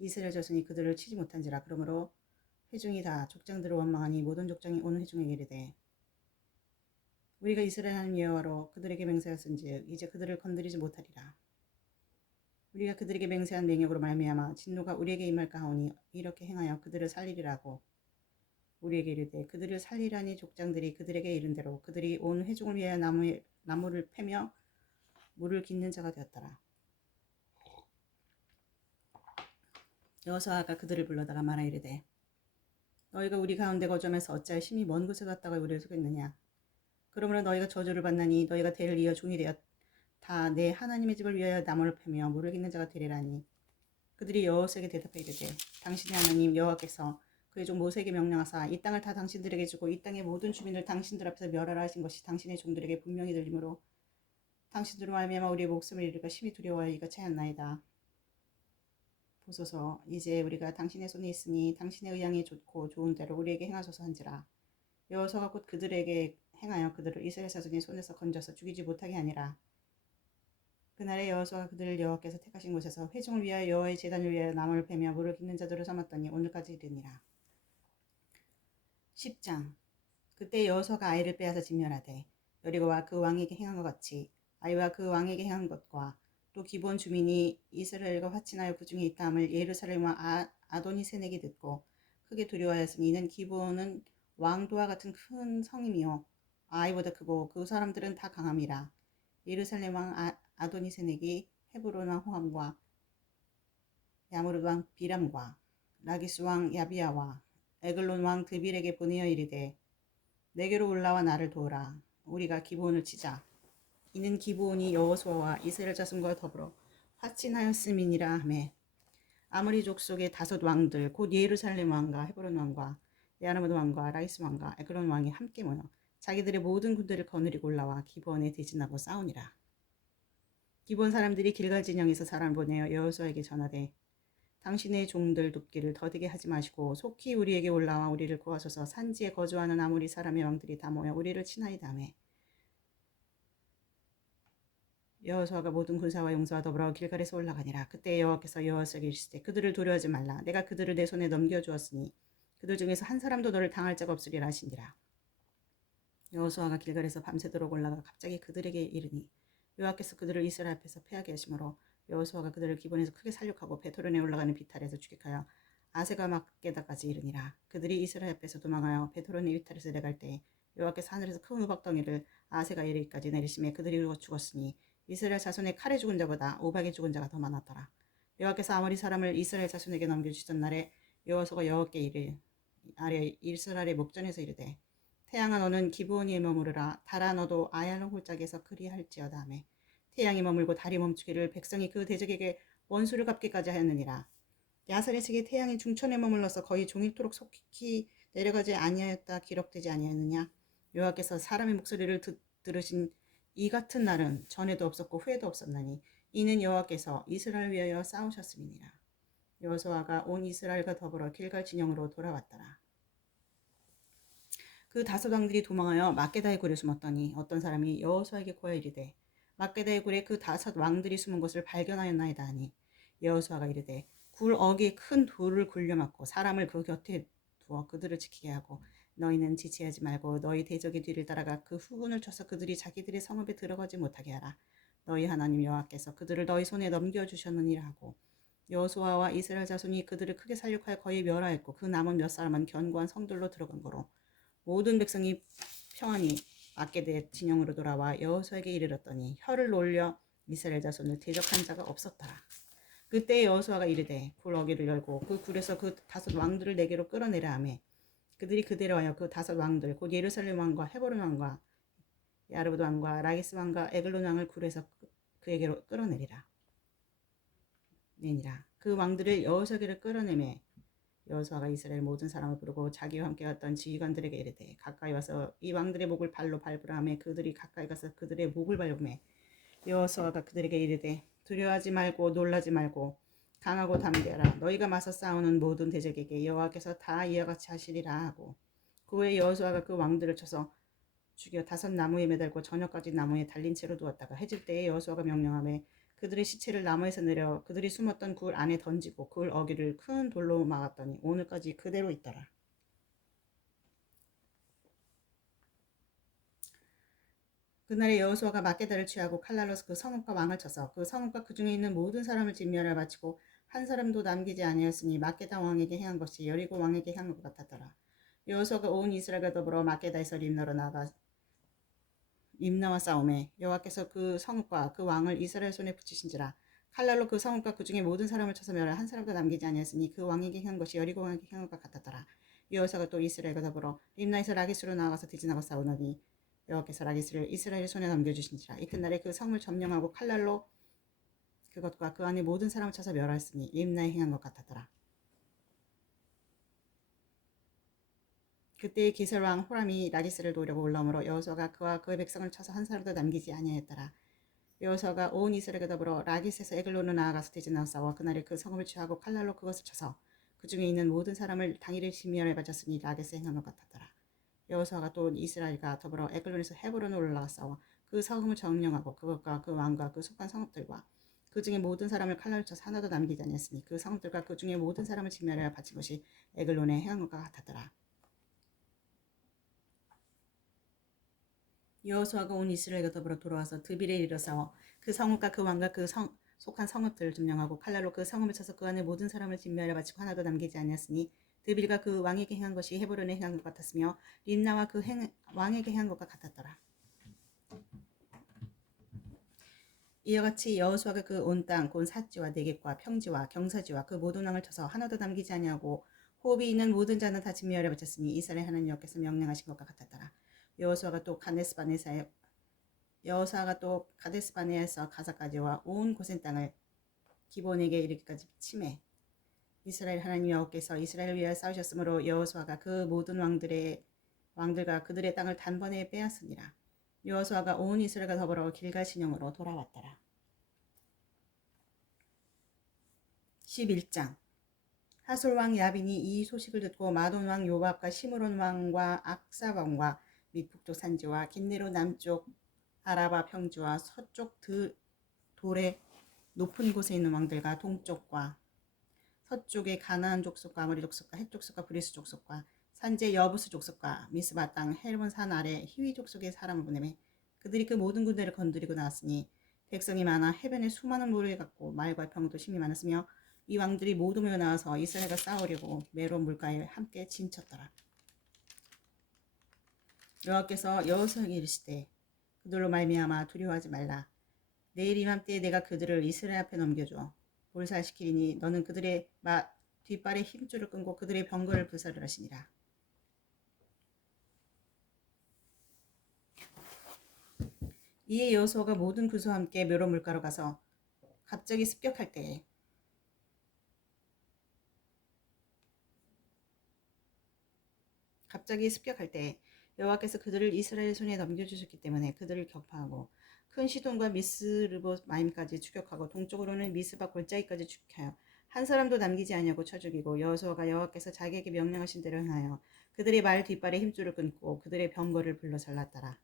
이스라엘 자손이 그들을 치지 못한지라. 그러므로 회중이 다 족장들을 원망하니 모든 족장이 온 회중에게 이르되 우리가 이스라엘 하나님 여호와로 그들에게 맹세하였은즉 이제 그들을 건드리지 못하리라. 우리가 그들에게 맹세한 맹약으로 말미암아 진노가 우리에게 임할까 하오니 이렇게 행하여 그들을 살리리라고 우리에게 이르되 그들을 살리라니 족장들이 그들에게 이른 대로 그들이 온 회중을 위하여 나무를 패며 물을 깃는 자가 되었더라. 여호수아가 그들을 불러다가 말하이르되 너희가 우리 가운데 거주하면서 어찌하여 심히 먼 곳에 갔다가 우리를 속였느냐. 그러므로 너희가 저주를 받나니 너희가 대를 이어 종이 되어 다 내 하나님의 집을 위하여 나무를 패며 물을 깃는 자가 되리라니. 그들이 여호수아에게 대답하여 이르되 당신의 하나님 여호와께서 그의 종 모세에게 명령하사 이 땅을 다 당신들에게 주고 이 땅의 모든 주민을 당신들 앞에서 멸하라 하신 것이 당신의 종들에게 분명히 들리므로 당신들로 말미암아 우리의 목숨을 잃을까 심히 두려워하여 이같이 하였나이다. 보소서 이제 우리가 당신의 손에 있으니 당신의 의향이 좋고 좋은 대로 우리에게 행하소서 한지라. 여호수아가 곧 그들에게 행하여 그들을 이스라엘 자손의 손에서 건져서 죽이지 못하게 하니라. 그날에 여호수아가 그들을 여호와께서 택하신 곳에서 회중을 위하여 여호와의 제단을 위하여 나무를 패며 물을 깃는 자들을 삼았더니 오늘까지 이르니라. 10장. 그때 여호수아가 아이를 빼앗아 진멸하되 여리고와 그 왕에게 행한 것 같이 아이와 그 왕에게 행한 것과 또 기본 주민이 이스라엘과 화친하여 그 중에 있다 함을 예루살렘과 아도니세넥이 듣고 크게 두려워하였으니 이는 기본은 왕도와 같은 큰 성임이요 아이보다 크고 그 사람들은 다 강함이라. 예루살렘 왕 아도니세넥이 헤브론 왕 호함과 야무르 왕 비람과 라기스 왕 야비야와 에글론 왕 드빌에게 보내어 이르되 내게로 올라와 나를 도우라. 우리가 기브온을 치자. 이는 기브온이 여호수아와 이스라엘 자손과 더불어 화친하였음이니라 하매 아모리 족속의 5 왕들 곧 예루살렘 왕과 헤브론 왕과 야르무드 왕과 라이스 왕과 에글론 왕이 함께 모여 자기들의 모든 군대를 거느리고 올라와 기브온에 대진하고 싸우니라. 기브온 사람들이 길갈 진영에서 사람을 보내어 여호수아에게 전하되 당신의 종들 돕기를 더디게 하지 마시고 속히 우리에게 올라와 우리를 구하소서. 산지에 거주하는 아모리 사람의 왕들이 다 모여 우리를 치나이다 하매 여호수아가 모든 군사와 용사와 더불어 길갈에서 올라가니라. 그때 여호와께서 여호수아에게 이르시되 그들을 두려워하지 말라. 내가 그들을 내 손에 넘겨주었으니 그들 중에서 한 사람도 너를 당할 자가 없으리라 하신지라. 여호수아가 길갈에서 밤새도록 올라가 갑자기 그들에게 이르니 여호와께서 그들을 이스라엘 앞에서 패하게 하심으로 여호수아가 그들을 기본에서 크게 살육하고 베토론에 올라가는 비탈에서 추격하여 아세가 막게다까지 이르니라. 그들이 이스라엘 앞에서 도망하여 베토론의 비탈에서 내려갈 때 여호와께서 하늘에서 큰 우박덩이를 아세가 이르기까지 내리심에 그들이 죽었으니 이스라엘 자손의 칼에 죽은 자보다 우박에 죽은 자가 더 많았더라. 여호와께서 아모리 사람을 이스라엘 자손에게 넘겨주시던 날에 여호수아가 여호와께 아래 이스라엘의 목전에서 이르되 태양아 너는 기브온에 머무르라. 달아 너도 아얄론 골짜기에서 그리할지어다 하매 태양이 머물고 달이 멈추기를 백성이 그 대적에게 원수를 갚기까지 하였느니라. 야사렛에게 태양이 중천에 머물러서 거의 종일토록 속히 내려가지 아니하였다 기록되지 아니하였느냐. 여호와께서 사람의 목소리를 들으신 이 같은 날은 전에도 없었고 후에도 없었나니 이는 여호와께서 이스라엘 위하여 싸우셨음이니라. 여호수아가 온 이스라엘과 더불어 길갈 진영으로 돌아왔더라. 그 다섯 왕들이 도망하여 막게다의 굴에 숨었더니 어떤 사람이 여호수아에게 고하여 이르되 막게다의 굴에 그 다섯 왕들이 숨은 곳을 발견하였나이다 하니 여호수아가 이르되 굴 어귀에 큰 돌을 굴려막고 사람을 그 곁에 두어 그들을 지키게 하고 너희는 지체하지 말고 너희 대적의 뒤를 따라가 그 후군을 쳐서 그들이 자기들의 성읍에 들어가지 못하게 하라. 너희 하나님 여호와께서 그들을 너희 손에 넘겨주셨느니라 하고 여호수아와 이스라엘 자손이 그들을 크게 살육하여 거의 멸하였고 그 남은 몇 사람은 견고한 성들로 들어간 거로 모든 백성이 평안히 막게대 진영으로 돌아와 여호수아에게 이르렀더니 혀를 놀려 이스라엘 자손을 대적한 자가 없었더라. 그때 여호수아가 이르되 굴 어귀를 열고 그 굴에서 그 다섯 왕들을 내게로 끌어내라 하매 그들이 그대로 하여 그 다섯 왕들 곧 예루살렘 왕과 헤브론 왕과 야르브 왕과 라기스 왕과 에글론 왕을 굴에서 그에게로 끌어내리라. 내니라. 그 왕들을 여호수아에게로 끌어내매 여호수아가 이스라엘 모든 사람을 부르고 자기와 함께 왔던 지휘관들에게 이르되 가까이 와서 이 왕들의 목을 발로 밟으라 하매 그들이 가까이 가서 그들의 목을 밟으매 여호수아가 그들에게 이르되 두려워하지 말고 놀라지 말고 강하고 담대하라. 너희가 맞서 싸우는 모든 대적에게 여호와께서 다 이와 같이 하시리라 하고 그 후에 여호수아가 그 왕들을 쳐서 죽여 다섯 나무에 매달고 저녁까지 나무에 달린 채로 두었다가 해질 때에 여호수아가 명령하며 그들의 시체를 나무에서 내려 그들이 숨었던 굴 안에 던지고 굴 어귀를 큰 돌로 막았더니 오늘까지 그대로 있더라. 그날에 여호수아가 막게다를 취하고 칼날로 그 성읍과 왕을 쳐서 그 성읍과 그 중에 있는 모든 사람을 진멸하여 바치고 한 사람도 남기지 아니하였으니 막게다 왕에게 행한 것이 여리고 왕에게 행한 것 같았더라. 여호수아가 온 이스라엘과 더불어 막게다에서 림나로 나가 림나와 싸움에 여호와께서 그 성읍과 그 왕을 이스라엘 손에 붙이신지라. 칼날로 그 성읍과 그 중에 모든 사람을 쳐서 멸하 한 사람도 남기지 아니하였으니 그 왕에게 행한 것이 여리고 왕에게 행한 것 같았더라. 여호수아가 또 이스라엘과 더불어 림나에서 라기스로 나아가서 디즈나고 싸우더니 여호와께서 라기스를 이스라엘 손에 넘겨주신지라. 이튿날에 그 성을 점령하고 칼날로 그것과 그 안에 모든 사람을 쳐서 멸하였으니 림나에 행한 것 같았더라. 그때 기설왕 호람이 라기스를 도우려고 올라오므로 여호수아가 그와 그의 백성을 쳐서 한 사람도 남기지 아니하였더라. 여호수아가 온 이스라엘과 더불어 라기스에서 에글론으로 나아가서 디즈나와 싸워 그날에 그 성읍을 취하고 칼날로 그것을 쳐서 그 중에 있는 모든 사람을 당일에 진멸해 바쳤으니 라기스에 행한 것 같았더라. 여호수아가 또 이스라엘과 더불어 에글론에서 헤브론으로 올라가 싸워 그 성읍을 점령하고 그것과 그 왕과 그 속한 성읍들과 그 중에 모든 사람을 칼날로 쳐서 하나도 남기지 아니했으니 그 성읍들과 그 중에 모든 사람을 진멸하여 바친 것이 에글론에 행한 것과 같았더라. 여호수아가 온 이스라엘과 더불어 돌아와서 드빌에 이르러서 그 성읍과 그 왕과 그 속한 성읍들을 점령하고 칼날로 그 성읍을 쳐서 그 안에 모든 사람을 진멸하여 바치고 하나도 남기지 아니하였으니 드빌과 그 왕에게 행한 것이 헤브론에 행한 것 같았으며 림나와 그 왕에게 행한 것과 같았더라. 이와 같이 여호수아가 그 온 땅 곧 삿지와 내겝과 평지와 경사지와 그 모든 왕을 쳐서 하나도 남기지 아니하고 호흡이 있는 모든 자는 다 진멸하여 바쳤으니 이스라엘 하나님 여호와께서 명령하신 것과 같았더라. 여호수아가 또 가데스바네에서 가사까지와 온 고센 땅을 기본에게 이르기까지 침해 이스라엘 하나님 여호와께서 이스라엘을 위하여 싸우셨으므로 여호수아가 그 모든 왕들과 그들의 땅을 단번에 빼앗으니라. 여호수아가 온 이스라엘과 더불어 길갈 진영으로 돌아왔더라. 11장 하솔 왕 야빈이 이 소식을 듣고 마돈 왕 요밥과 시므론 왕과 악사 왕과 밑북쪽 산지와 긴네로 남쪽 아라바 평지와 서쪽 돌의 높은 곳에 있는 왕들과 동쪽과 서쪽의 가나안 족속과 아모리 족속과 헷 족속과 브리스 족속과 산지의 여부스 족속과 미스바 땅 헬본 산 아래 히위 족속의 사람을 보내매 그들이 그 모든 군대를 건드리고 나왔으니 백성이 많아 해변에 수많은 모래를 갖고 말과 병도 심히 많았으며 이 왕들이 모두 모여 나와서 이스라엘과 싸우려고 메론 물가에 함께 진쳤더라. 여호와께서 여호수아에게 이르시되 그들로 말미암아 두려워하지 말라. 내일 이맘때에 내가 그들을 이스라엘 앞에 넘겨줘 몰살시키리니 너는 그들의 뒷발에 힘줄을 끊고 그들의 병거를 불사를 하시니라. 이에 여호수아가 모든 군수와 함께 묘로 물가로 가서 갑자기 습격할 때에 여호와께서 그들을 이스라엘 손에 넘겨주셨기 때문에 그들을 격파하고 큰 시돈과 미스르보 마임까지 추격하고 동쪽으로는 미스바 골짜기까지 추격하여 한 사람도 남기지 아니하고 쳐 죽이고 여호수아가 여호와께서 자기에게 명령하신 대로 행하여 그들의 말 뒷발에 힘줄을 끊고 그들의 병거를 불러 잘랐더라.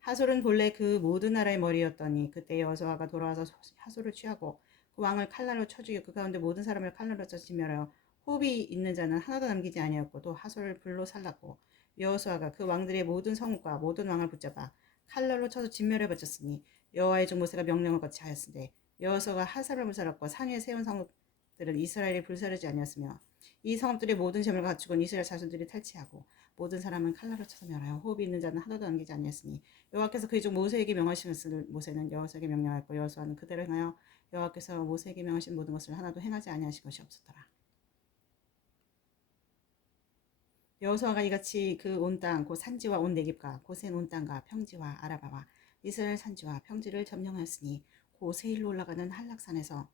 하솔은 본래 그 모든 나라의 머리였더니 그때 여호수아가 돌아와서 하솔을 취하고 그 왕을 칼날로 쳐 죽여 그 가운데 모든 사람을 칼날로 쳐 진멸하여 호흡이 있는 자는 하나도 남기지 아니하였고 또 하솔을 불로 살랐고 여호수아가 그 왕들의 모든 성읍과 모든 왕을 붙잡아 칼날로 쳐서 진멸해 바쳤으니 여호와의 종 모세가 명령을 거치 하였으되 여호수아가 하살을 불살랐고 산 위에 세운 성읍들은 이스라엘이 불사르지 아니었으며 이 성읍들의 모든 재물과 가축은 이스라엘 자손들이 탈취하고 모든 사람은 칼날로 쳐서 멸하여 호흡이 있는 자는 하나도 남기지 아니었으니 여호와께서 그의 종 모세에게 명하시었을 모세는 여호수아에게 명령하였고 여호수아는 그대로 행하여 여호와께서 모세에게 명하신 모든 것을 하나도 행하지 아니하신 것이 없었더라. 여호수아가 이같이 그 온 땅 곧 산지와 온 내깁과 고센 온 땅과 평지와 아라바와 이스라엘 산지와 평지를 점령하였으니 고 세일로 올라가는 한락산에서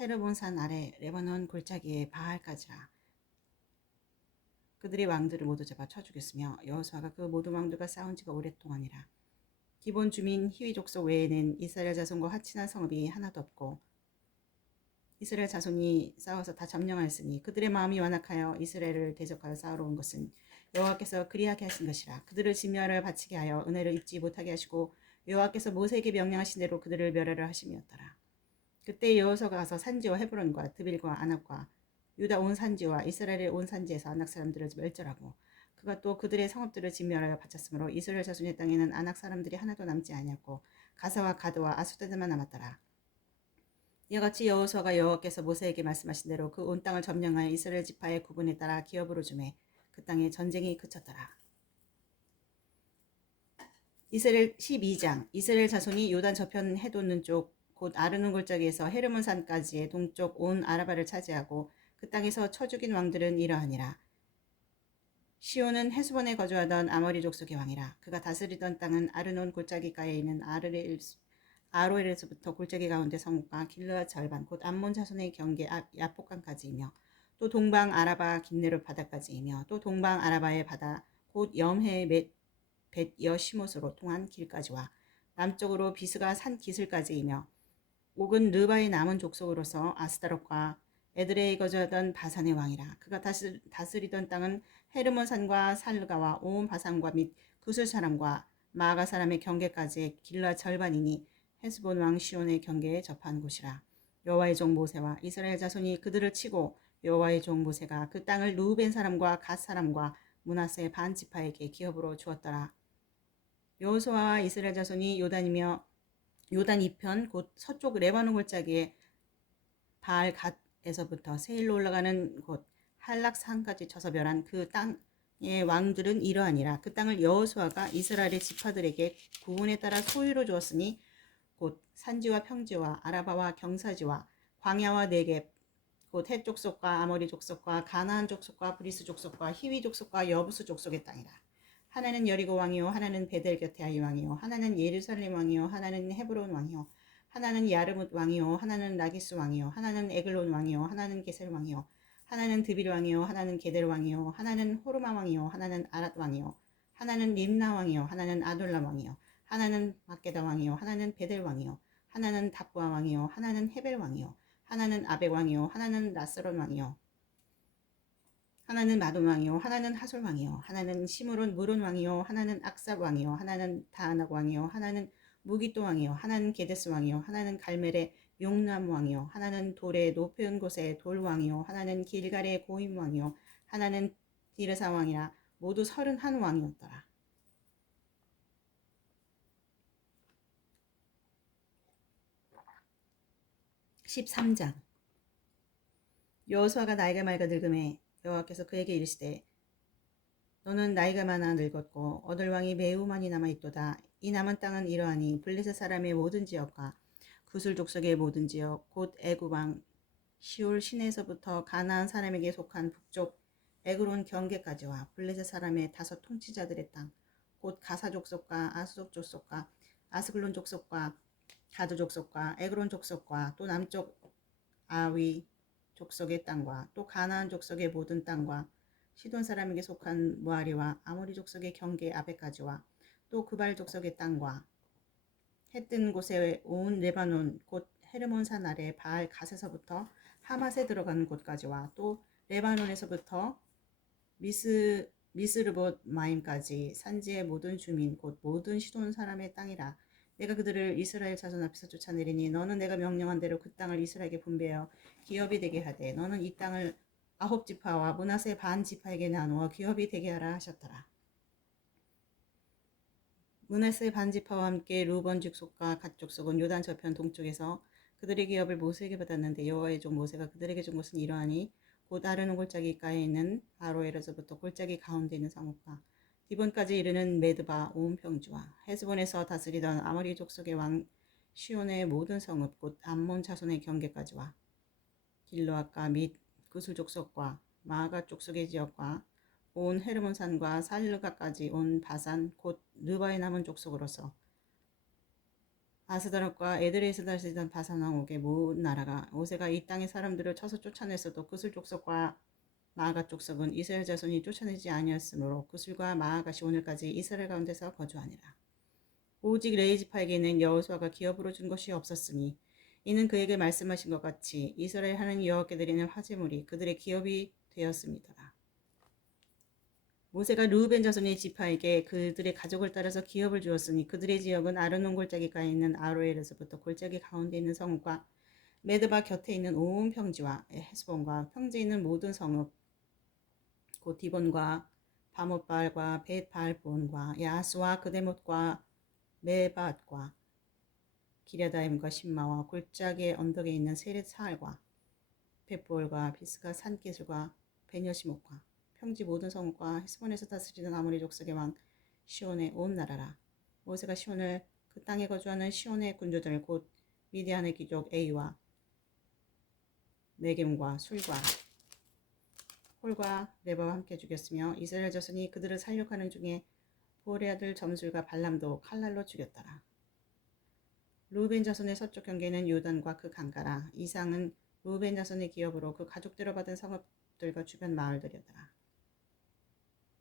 헤르본 산 아래 레바논 골짜기에 바알까지라. 그들의 왕들을 모두 잡아 쳐 죽였으며 여호수아가 그 모든 왕들과 싸운 지가 오랫동안이라. 기본 주민 히위 족속 외에는 이스라엘 자손과 화친한 성읍이 하나도 없고 이스라엘 자손이 싸워서 다 점령하였으니 그들의 마음이 완악하여 이스라엘을 대적하여 싸우러 온 것은 여호와께서 그리하게 하신 것이라. 그들을 진멸을 바치게 하여 은혜를 입지 못하게 하시고 여호와께서 모세에게 명령하신 대로 그들을 멸하려 하심이었더라. 그때 여호수아가 가서 산지와 헤브론과 드빌과 아납과 유다 온 산지와 이스라엘의 온 산지에서 아낙 사람들을 멸절하고 그가 또 그들의 성읍들을 진멸하여 바쳤으므로 이스라엘 자손의 땅에는 아낙 사람들이 하나도 남지 아니었고 가사와 가드와 아수다드만 남았더라. 이와 같이 여호수아가 여호와께서 모세에게 말씀하신 대로 그 온 땅을 점령하여 이스라엘 지파의 구분에 따라 기업으로 주매 그 땅에 전쟁이 그쳤더라. 이스라엘 12장. 이스라엘 자손이 요단 저편 해돋는 쪽 곧 아르논 골짜기에서 헤르몬 산까지의 동쪽 온 아라바를 차지하고 그 땅에서 쳐 죽인 왕들은 이러하니라. 시온은 헤스본에 거주하던 아모리 족속의 왕이라. 그가 다스리던 땅은 아르논 골짜기가에 있는 아로엘에서부터 골짜기 가운데 성읍과 길르앗 절반 곧 암몬 자손의 경계 야폭강까지이며 또 동방 아라바 긴네롯 바다까지이며 또 동방 아라바의 바다 곧 염해 벳 여시못으로 통한 길까지와 남쪽으로 비스가 산 기슬까지이며 옥은 르바의 남은 족속으로서 아스타롯과 에드레에 거주하던 바산의 왕이라. 그가 다스리던 땅은 헤르몬 산과 살르가와 온 바산과 및 구슬 사람과 마가 사람의 경계까지의 길라 절반이니 헤스본 왕 시온의 경계에 접한 곳이라. 여호와의 종 모세와 이스라엘 자손이 그들을 치고 여호와의 종 모세가 그 땅을 루벤 사람과 갓 사람과 므낫세 반 지파에게 기업으로 주었더라. 여호수아와 이스라엘 자손이 요단 이편 곧 서쪽 레바논 골짜기에 바알 갓에서부터 세일로 올라가는 곳 한락산까지 쳐서 멸한 그 땅의 왕들은 이러하니라. 그 땅을 여호수아가 이스라엘의 지파들에게 구분에 따라 소유로 주었으니 곧 산지와 평지와 아라바와 경사지와 광야와 네겝 곧 헷 족속과 아모리 족속과 가나안 족속과 브리스 족속과 히위 족속과 여부스 족속의 땅이라. 하나는 여리고 왕이요 하나는 베델 곁에 아이 왕이요 하나는 예루살렘 왕이요 하나는 헤브론 왕이요 하나는 야르뭇 왕이요 하나는 라기스 왕이요 하나는 에글론 왕이요 하나는 게셀 왕이요 하나는 드빌 왕이요 하나는 게델 왕이요 하나는 호르마 왕이요 하나는 아랏 왕이요 하나는 림나 왕이요 하나는 아둘람 왕이요 하나는 막게다 왕이요 하나는 베델 왕이요 하나는 답과 왕이요 하나는 헤벨 왕이요 하나는 아벡 왕이요 하나는 라스론 왕이요 하나는 마돈 왕이요 하나는 하솔 왕이요 하나는 시므론 무론 왕이요 하나는 악삽 왕이요 하나는 다아낙 왕이요 하나는 무기또 왕이요 하나는 게데스 왕이요 하나는 갈멜의 용남 왕이요 하나는 돌의 높은 곳의 돌 왕이요 하나는 길갈의 고임 왕이요 하나는 디르사 왕이라. 모두 31왕이었더라. 13장. 여호수아가 나이가 맑아 늙음에 여호와께서 그에게 이르시되 너는 나이가 많아 늙었고 얻을 왕이 매우 많이 남아있도다. 이 남은 땅은 이러하니 블레셋 사람의 모든 지역과 구슬 족속의 모든 지역 곧 애굽 왕 시올 시내에서부터 가나안 사람에게 속한 북쪽 에그론 경계까지와 블레셋 사람의 5 통치자들의 땅 곧 가사 족속과 아수족 족속과 아스글론 족속과 가드 족속과 에그론 족속과 또 남쪽 아위 족속의 땅과 또 가나안 족속의 모든 땅과 시돈 사람에게 속한 무아리와 아모리 족속의 경계 아베까지와 또 그발 족속의 땅과 해 뜬 곳에 온 레바논 곧 헤르몬 산 아래 바알 갓에서부터 하맛에 들어가는 곳까지와 또 레바논에서부터 미스르봇 마임까지 산지의 모든 주민 곧 모든 시돈 사람의 땅이라. 내가 그들을 이스라엘 자손 앞에서 쫓아내리니 너는 내가 명령한 대로 그 땅을 이스라엘에게 분배하여 기업이 되게 하되 너는 이 땅을 9지파와 므낫세 반 지파에게 나누어 기업이 되게 하라 하셨더라. 므낫세 반 지파와 함께 루번 족속과 갓 족속은 요단 저편 동쪽에서 그들의 기업을 모세에게 받았는데 여호와의 종 모세가 그들에게 준 것은 이러하니 곧 아르논 골짜기가에 있는 아로엘에서부터 골짜기 가운데 있는 성읍과 디본까지 이르는 메드바 온 평지와 헤스본에서 다스리던 아모리 족속의 왕 시온의 모든 성읍 곧 암몬 자손의 경계까지와 길르앗과 및 그술 족속과 마아가 족속의 지역과 온 헤르몬산과 살르가까지 온 바산 곧 르바의 남은 족속으로서 아스다롯과 에드레에서 다스리던 바산 왕 옥의 모든 나라가 모세가 이 땅의 사람들을 쳐서 쫓아냈어도 그술 족속과 마아가 족속은 이스라엘 자손이 쫓아내지 아니었으므로 그술과 마아가시 오늘까지 이스라엘 가운데서 거주하니라. 오직 레이지파에게는 여호수아가 기업으로 준 것이 없었으니 이는 그에게 말씀하신 것 같이 이스라엘 하나님 여호와께 드리는 화제물이 그들의 기업이 되었습니다. 모세가 르우벤 자손의 지파에게 그들의 가족을 따라서 기업을 주었으니 그들의 지역은 아르논 골짜기가에 있는 아로엘에서부터 골짜기 가운데 있는 성읍과 메드바 곁에 있는 온 평지와 헤스본과 평지에 있는 모든 성읍 곧 디본과 바못발과 벳발본과 야스와 그데못과 메밧과 기랴다임과 신마와 골짜기의 언덕에 있는 세렛 사할과 벳볼과 비스가 산기술과 베녀시목과 평지 모든 성읍과 헤스본에서 다스리던 아모리 족속의 왕 시온의 온 나라라. 모세가 시온을 그 땅에 거주하는 시온의 군주들 곧 미디안의 귀족 에이와 네겜과 술과 홀과 레바와 함께 죽였으며 이스라엘 자손이 그들을 살육하는 중에 보레 아들 점술과 발람도 칼날로 죽였더라. 루벤 자손의 서쪽 경계는 요단과 그 강가라. 이상은 루벤 자손의 기업으로 그 가족대로 받은 성읍들과 주변 마을들이었더라.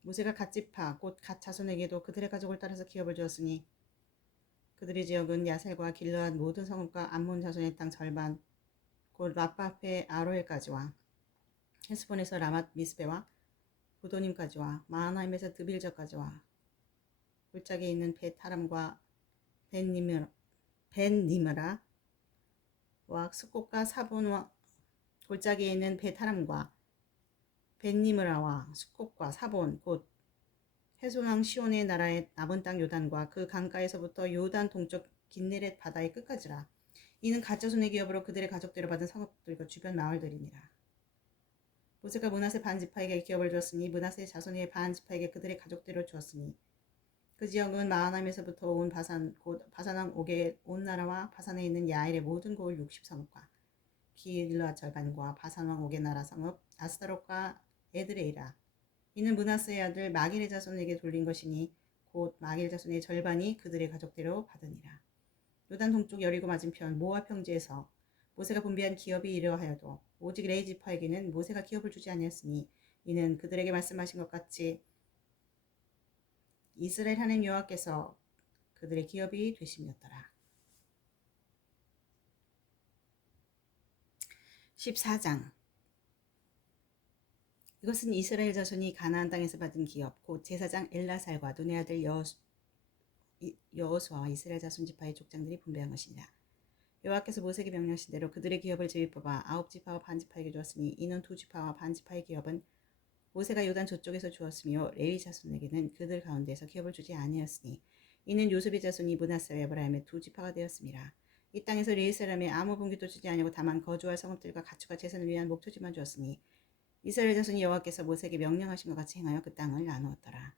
모세가 갓지파 곧 갓 자손에게도 그들의 가족을 따라서 기업을 주었으니 그들의 지역은 야셀과 길르앗 모든 성읍과 암몬 자손의 땅 절반 곧 라파페 아로엘까지와 헤스본에서 라맛 미스베와 부도님까지와 마하나임에서 드빌저까지와 골짜기에 있는 벳하람과 벤니므라와 스콧과 사본과 골짜기에 있는 벳하람과 벤니므라와 스콧과 사본 곧 헤솔왕 시온의 나라의 남은 땅 요단과 그 강가에서부터 요단 동쪽 긴네렛 바다의 끝까지라. 이는 가짜손의 기업으로 그들의 가족대로 받은 성읍들과 주변 마을들이니라. 모세가 므낫세 반지파에게 기업을 주었으니 므낫세 자손의 반지파에게 그들의 가족대로 주었으니 그 지역은 마하나임에서부터 온 바산 곧 바산왕 옥의 온 나라와 바산에 있는 야엘의 모든 고을 60성읍과 길르앗 절반과 바산왕 옥의 나라 성읍 아스다롯과 에드레이라. 이는 므낫세의 아들 마길의 자손에게 돌린 것이니 곧 마길 자손의 절반이 그들의 가족대로 받으니라. 요단 동쪽 여리고 맞은편 모압 평지에서 모세가 분배한 기업이 이러하여도 오직 레이 지파에게는 모세가 기업을 주지 아니었으니 이는 그들에게 말씀하신 것 같이 이스라엘 하나님 여호와께서 그들의 기업이 되심이었더라. 14장. 이것은 이스라엘 자손이 가나안 땅에서 받은 기업 곧 제사장 엘라살과 눈의 아들 여호수아와 이스라엘 자손 지파의 족장들이 분배한 것이니라. 여호와께서 모세에게 명령하신 대로 그들의 기업을 제비뽑아 9지파와 반지파에게 주었으니 이는 2지파와 반지파의 기업은 모세가 요단 저쪽에서 주었으며 레위 자손에게는 그들 가운데서 기업을 주지 아니었으니 이는 요셉의 자손이 므낫세와 에브라임의 2지파가 되었습니다. 이 땅에서 레위 사람의 아무 분기도 주지 아니하고 다만 거주할 성읍들과 가축과 제사를 위한 목초지만 주었으니 이스라엘 자손이 여호와께서 모세에게 명령하신 것 같이 행하여 그 땅을 나누었더라.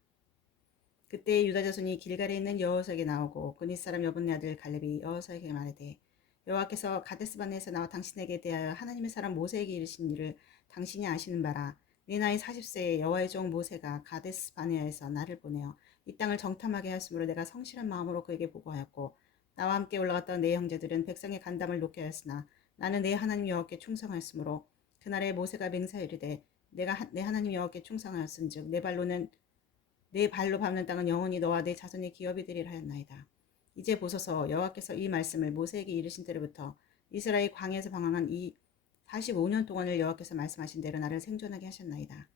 그때 유다 자손이 길갈에 있는 여호수아에게 나오고 그닛 사람 여분네 아들 갈렙이 여호수아에게 말하되 여호와께서 가데스바네에서 나와 당신에게 대하여 하나님의 사람 모세에게 이르신 일을 당신이 아시는 바라. 내 나이 40세에 여호와의 종 모세가 가데스바네아에서 나를 보내어 이 땅을 정탐하게 하였으므로 내가 성실한 마음으로 그에게 보고하였고 나와 함께 올라갔던 내 형제들은 백성의 간담을 놓게 하였으나 나는 내 하나님 여호와께 충성하였으므로 그날에 모세가 맹세하이르되 내가 내 하나님 여호와께 충성하였은즉 내 발로 밟는 땅은 영원히 너와 내 자손의 기업이 되리라 하였나이다. 이제 보소서 여호와께서 이 말씀을 모세에게 이르신 때로부터 이스라엘 광야에서 방황한 이 45년 동안을 여호와께서 말씀하신 대로 나를 생존하게 하셨나이다.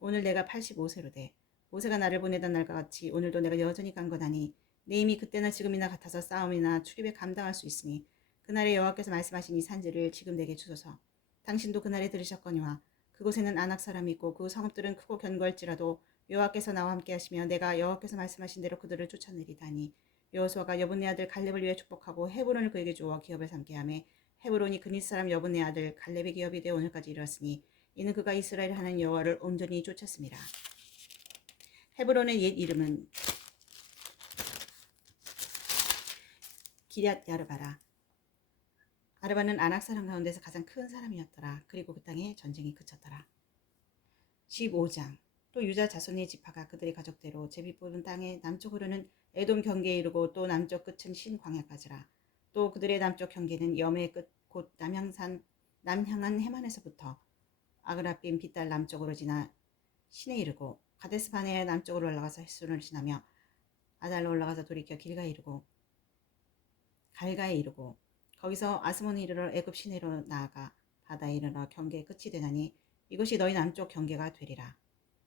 오늘 내가 85세로 돼. 모세가 나를 보내던 날과 같이 오늘도 내가 여전히 강건하니 내 힘이 그때나 지금이나 같아서 싸움이나 출입에 감당할 수 있으니 그날에 여호와께서 말씀하신 이 산지를 지금 내게 주소서. 당신도 그날에 들으셨거니와 그곳에는 아낙 사람이 있고 그 성읍들은 크고 견고할지라도 여호와께서 나와 함께 하시며 내가 여호와께서 말씀하신 대로 그들을 쫓아내리다니. 여호수아가 여분네 아들 갈렙을 위해 축복하고 헤브론을 그에게 주어 기업을 삼게 하매 헤브론이 그닛 사람 여분네 아들 갈렙의 기업이 되어 오늘까지 이르렀으니 이는 그가 이스라엘 하나님 여호와를 온전히 쫓았습니다. 헤브론의 옛 이름은 기럇 야르바라. 아르바는 아낙 사람 가운데서 가장 큰 사람이었더라. 그리고 그 땅에 전쟁이 그쳤더라. 15장. 또 유다 자손의 지파가 그들의 가족대로 제비 뽑은 땅의 남쪽으로는 에돔 경계에 이르고 또 남쪽 끝은 신광야까지라. 또 그들의 남쪽 경계는 염의 끝 곧 남향한 해만에서부터 아그라빔 빗달 남쪽으로 지나 신에 이르고 가데스 바네아 남쪽으로 올라가서 햇순을 지나며 아달로 올라가서 돌이켜 길가에 이르고 갈가에 이르고 거기서 아스몬에 이르러 애굽 시내로 나아가 바다에 이르러 경계의 끝이 되나니 이것이 너희 남쪽 경계가 되리라.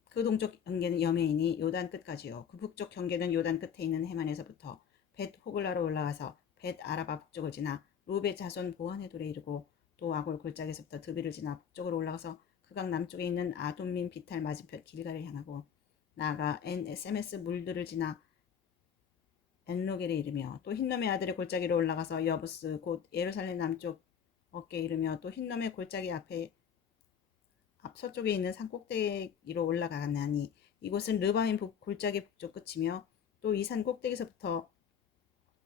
그 동쪽 경계는 여메이니 요단 끝까지요. 그 북쪽 경계는 요단 끝에 있는 해만에서부터 벳 호글라로 올라가서 벳 아라바 북쪽을 지나 루베 자손 보안의 돌에 이르고 또 아골 골짜기에서부터 드비를 지나 북쪽으로 올라가서 그 강 남쪽에 있는 아돔민 비탈 맞은편 길가를 향하고 나아가 엔 에스메스 물들을 지나 엔로겔에 이르며 또 흰놈의 아들의 골짜기로 올라가서 여부스 곧 예루살렘 남쪽 어깨에 이르며 또 흰놈의 골짜기 앞 서쪽에 있는 산 꼭대기로 올라가나니 이곳은 르바임 골짜기 북쪽 끝이며 또 이 산 꼭대기에서부터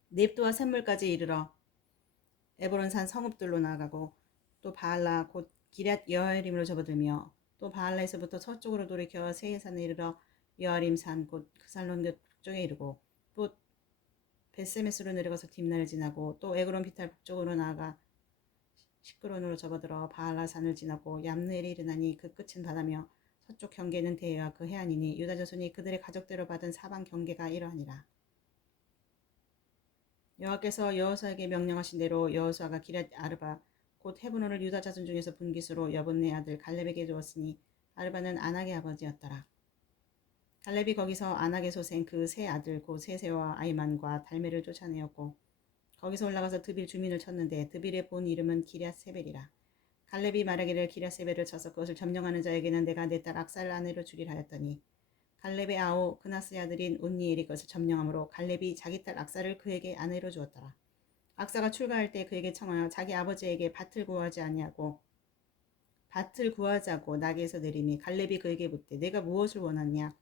넵도와 샘물까지 이르러 에브론산 성읍들로 나아가고 또 바알라 곧 기럇 여아림으로 접어들며 또 바알라에서부터 서쪽으로 돌이켜 세일산에 이르러 여아림산 곧 그살론 북쪽에 이르고 또 벳세메스로 내려가서 딥나를 지나고 또 에그론 비탈 북쪽으로 나아가 시크론으로 접어들어 바알라산을 지나고 얌느엘에 이르나니 그 끝은 바다며 서쪽 경계는 대해와 그 해안이니 유다 자손이 그들의 가족대로 받은 사방 경계가 이러하니라. 여호와께서 여호수아에게 명령하신 대로 여호수아가 기럇 아르바 곧 헤브론을 유다 자손 중에서 분깃으로 여분네 아들 갈렙에게 주었으니 아르바는 아낙의 아버지였더라. 갈렙이 거기서 아낙의 소생 그 세 아들 곧 세세와 아이만과 달메를 쫓아내었고 거기서 올라가서 드빌 주민을 쳤는데 드빌의 본 이름은 기럇 세벨이라. 갈렙이 말하기를 기럇 세벨을 쳐서 그것을 점령하는 자에게는 내가 내 딸 악사를 아내로 주리라 하였더니 갈렙의 아우 그나스의 아들인 온니엘이 그것을 점령하므로 갈렙이 자기 딸 악사를 그에게 아내로 주었더라. 악사가 출가할 때 그에게 청하여 자기 아버지에게 밭을 구하지 아니하고 밭을 구하자고 나귀에서 내리니 갈렙이 그에게 묻되 내가 무엇을 원하냐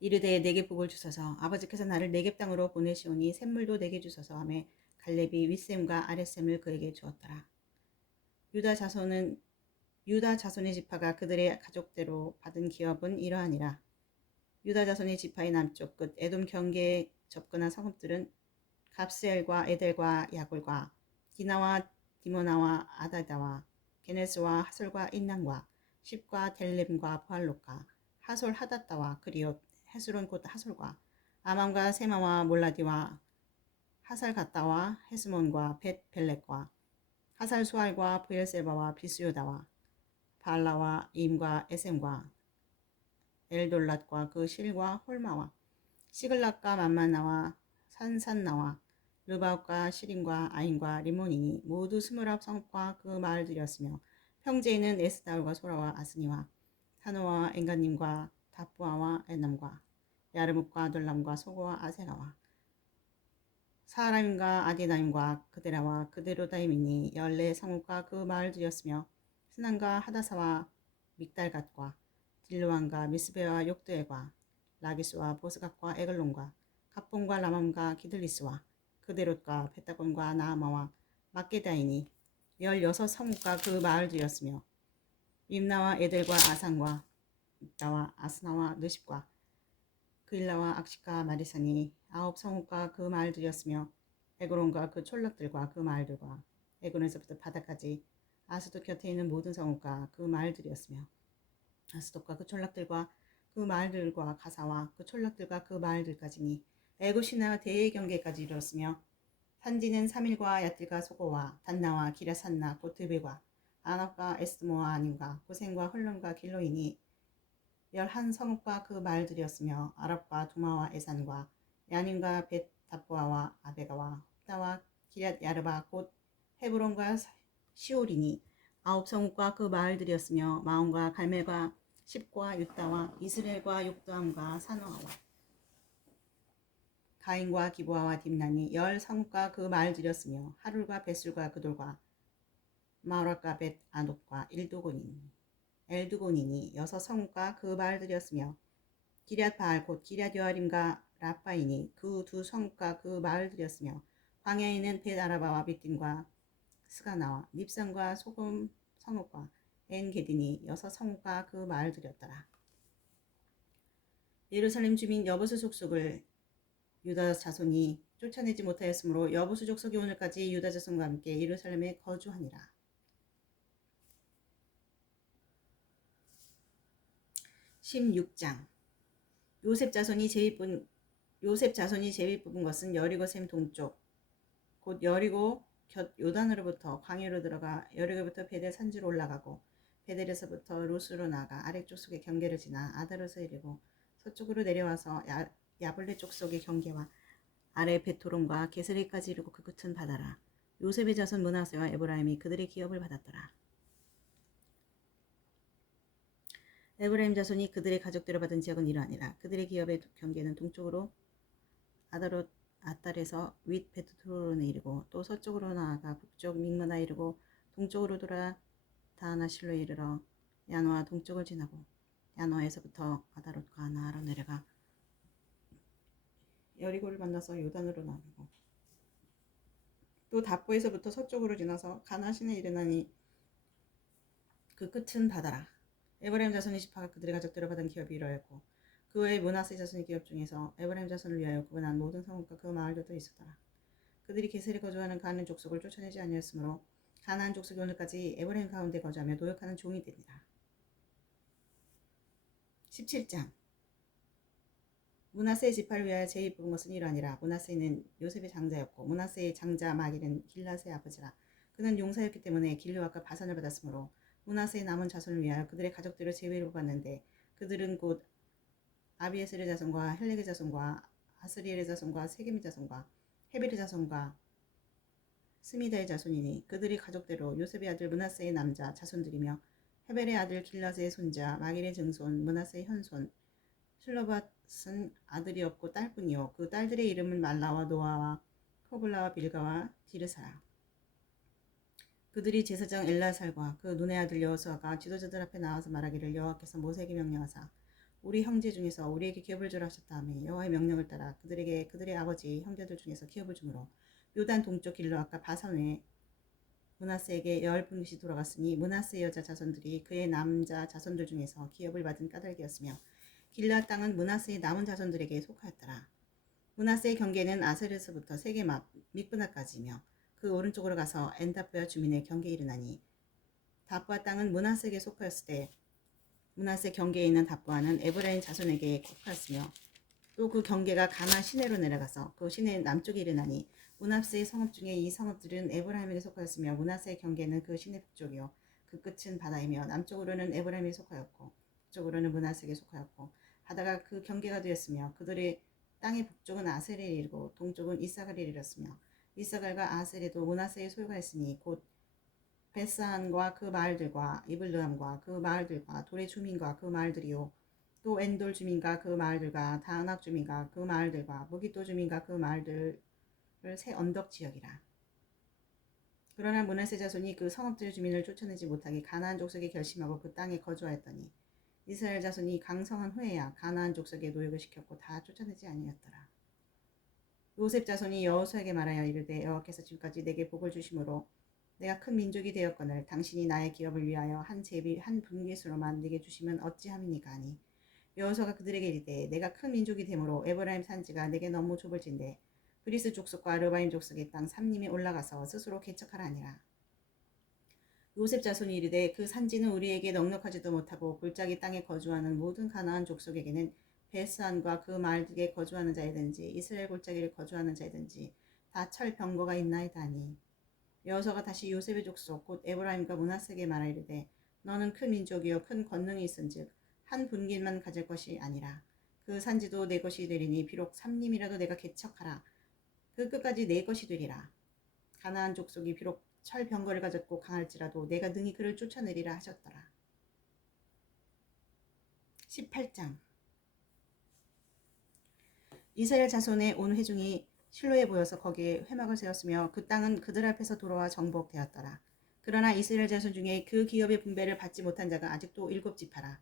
이르되 내게 복을 주소서. 아버지께서 나를 네겝 땅으로 보내시오니 샘물도 내게 주소서 하며 갈렙이 윗샘과 아랫샘을 그에게 주었더라. 유다 자손의 지파가 그들의 가족대로 받은 기업은 이러하니라. 유다 자손의 지파의 남쪽 끝 에돔 경계에 접근한 성읍들은 갑스엘과 에델과 야골과 디나와 디모나와 아다다와 게네스와 하솔과 인난과 십과 델렘과 부할롯과 하솔 하다다와 그리옷 헤스론 곧 하솔과 아맘과 세마와 몰라디와 하살가따와 헤스몬과 벳 벨렉과 하살 수알과 브엘세바와 비스요다와 발라와 임과 에셈과 엘돌랏과 그 실과 홀마와 시글락과 만만나와 산산나와 르바웃과 시림과 아인과 리몬이니 모두 29 성읍과 그 마을들이었으며 평지에는 에스다울과 소라와 아스니와 사노아와 엔가님과 다푸아와 에남과 야르묵과 돌람과 소고와 아세라와 사라임과 아디나임과 그데라와 그데로다임이니 14 성읍과 그 마을들이었으며 스난과 하다사와 믹달갓과 딜루안과 미스베와 욕드엘과 라기스와 보스갓과 에글론과 갑본과 라맘과 기들리스와 그데롯과 베타곤과 나아마와 막게다이니 16 성읍과 그 마을들이었으며 림나와 에델과 아산과 입다와 아스나와 느십과 그일라와 악시카 마리산이 9 성읍과 그 마을들이었으며 에그론과 그 촌락들과 그 마을들과 에그론에서부터 바다까지 아스돗 곁에 있는 모든 성읍과 그 마을들이었으며 아스돗과 그 촌락들과 그 마을들과 가사와 그 촌락들과 그 마을들까지니 에굿이나 대의 경계까지 이르렀으며 산지는 3일과 야뜰과 소고와 단나와 기라산나 곧 드빌과 아낙과 에스모와 아님과 고센과 헐론과 길로이니 11성읍과 그 마을들이었으며 아랍과 두마와 에산과 야님과 벳다보아와 아베가와 홉다와 기럇 야르바 곧 헤브론과 시올이니 9성읍과 그 마을들이었으며 마온과 갈멜과 십과 유다와 이스라엘과 욕도함과 사노아와 가인과 기브아와 딥나니 10성읍과 그 마을들이었으며 하룰과 벳술과 그돌과 마오락과 벳 아녹과 엘두곤이니 6성읍과 그 마을들이었으며 기럇 바알 곧 기럇 여아림과 라파이니 그 2성읍과 그 마을들이었으며 광야에 있는 벳 아라바와 빗딘과 스가나와 닙산과 소금 성읍과 엔게디니 6성읍과 그 마을들이었더라. 예루살렘 주민 여부수 족속을 유다 자손이 쫓아내지 못하였으므로 여부수 족속이 오늘까지 유다 자손과 함께 예루살렘에 거주하니라. 16장 요셉 자손이 제비 뽑은 것은 여리고 샘 동쪽 곧 여리고 곁 요단으로부터 광야로 들어가 여리고부터 베델 산지로 올라가고 베델에서부터 루스로 나가 아래쪽 속의 경계를 지나 아다로서 이르고 서쪽으로 내려와서 야블레 쪽 속의 경계와 아래 베토론과 게스레까지 이르고 그 끝은 바다라. 요셉의 자손 므낫세와 에브라임이 그들의 기업을 받았더라. 에브라임 자손이 그들의 가족대로 받은 지역은 이러하니라. 그들의 기업의 경계는 동쪽으로 아달에서 윗 베트토론에 이르고 또 서쪽으로 나아가 북쪽 믹마나 이르고 동쪽으로 돌아 다하나실로에 이르러 야노아 동쪽을 지나고 야노아에서부터 아다롯과 나아로 내려가 여리고를 만나서 요단으로 나가고 또 답보에서부터 서쪽으로 지나서 가나신에 이르나니 그 끝은 바다라. 에브라임 자손이 지파가 그들의 가족대로 받은 기업이 이러했고 그 외에 므낫세 자손의 기업 중에서 에브라임 자손을 위하여 구분한 모든 성읍과 그 마을들도 있었더라. 그들이 게셀에 거주하는 가나안 족속을 쫓아내지 아니하였으므로 가나안 족속이 오늘까지 에브라임 가운데 거주하며 노역하는 종이 되니라. 17장 므낫세의 지파를 위하여 제비 뽑은 것은 이러하니라. 므낫세는 요셉의 장자였고 므낫세의 장자 마길은 길앗의 아버지라. 그는 용사였기 때문에 길르앗과 바산을 받았으므로 므낫세의 남은 자손을 위하여 그들의 가족들을 제비를 뽑았는데 그들은 곧 아비에셀의 자손과 헬렉의 자손과 아스리엘의 자손과 세겜의 자손과 헤벨의 자손과 스미다의 자손이니 그들이 가족대로 요셉의 아들 므낫세의 남자 자손들이며 헤벨의 아들 길앗의 손자 마길의 증손 므낫세의 현손 슬로밧은 아들이 없고 딸뿐이요 그 딸들의 이름은 말라와 노아와 호글라와 빌가와 디르사라. 그들이 제사장 엘라살과 그 눈의 아들 여호수아가 지도자들 앞에 나와서 말하기를 여호와께서 모세에게 명령하사 우리 형제 중에서 우리에게 기업을 주라 하셨다 하며 여호와의 명령을 따라 그들에게 그들의 아버지 형제들 중에서 기업을 주므로 요단 동쪽 길르앗과 바산에 므낫세에게 10분깃이 돌아갔으니 므낫세의 여자 자손들이 그의 남자 자손들 중에서 기업을 받은 까닭이었으며 길르앗 땅은 므낫세의 남은 자손들에게 속하였더라. 므낫세의 경계는 아셀에서부터 세겜 앞 믹브나까지며 그 오른쪽으로 가서 엔다프야 주민의 경계에 이르나니 다부아 땅은 므낫세에게 속하였을 때 므낫세 경계에 있는 다부아는 에브라임 자손에게 속하였으며 또 그 경계가 가나 시내로 내려가서 그 시내 남쪽에 이르나니 므낫세의 성읍 중에 이 성읍들은 에브라임에게 속하였으며 므낫세의 경계는 그 시내 북쪽이요 그 끝은 바다이며 남쪽으로는 에브라임에 속하였고 북쪽으로는 므낫세에게 속하였고 바다가 그 경계가 되었으며 그들의 땅의 북쪽은 아셀에 이르고 동쪽은 이사갈에 이르렀으며 이사갈과 아셀에도 므낫세의 소유가 있으니 곧 벳사안과 그 마을들과 이블르함과 그 마을들과 돌의 주민과 그 마을들이요 또 엔돌 주민과 그 마을들과 다은악 주민과 그 마을들과 무기또 주민과 그 마을들을 새 언덕 지역이라. 그러나 므낫세 자손이 그 성읍들의 주민을 쫓아내지 못하게 가나안 족속에 결심하고 그 땅에 거주하였더니 이스라엘 자손이 강성한 후에야 가나안 족속에 노역을 시켰고 다 쫓아내지 아니하였더라. 요셉 자손이 여호수아에게 말하여 이르되 여호와께서 지금까지 내게 복을 주심으로 내가 큰 민족이 되었거늘 당신이 나의 기업을 위하여 한 제비 한 분깃으로만 내게 주시면 어찌함이니까 하니 여호수아가 그들에게 이르되 내가 큰 민족이 되므로 에브라임 산지가 내게 너무 좁을진데 브리스 족속과 르바임 족속의 땅 삼림에 올라가서 스스로 개척하라 하니라. 요셉 자손이 이르되 그 산지는 우리에게 넉넉하지도 못하고 골짜기 땅에 거주하는 모든 가나안 족속에게는 베스안과 그 마을들에 거주하는 자이든지 이스라엘 골짜기를 거주하는 자이든지 다 철 병거가 있나이다 하니 여호수아가 다시 요셉의 족속 곧 에브라임과 므낫세에게 말하이르되 너는 큰 민족이요 큰 권능이 있은즉 한 분깃만 가질 것이 아니라 그 산지도 내 것이 되리니 비록 삼림이라도 내가 개척하라 그 끝까지 내 것이 되리라. 가나안 족속이 비록 철병거를 가졌고 강할지라도 내가 능히 그를 쫓아내리라 하셨더라. 18장 이스라엘 자손의 온 회중이 실로에 모여서 거기에 회막을 세웠으며 그 땅은 그들 앞에서 돌아와 정복되었더라. 그러나 이스라엘 자손 중에 그 기업의 분배를 받지 못한 자가 아직도 7지파라.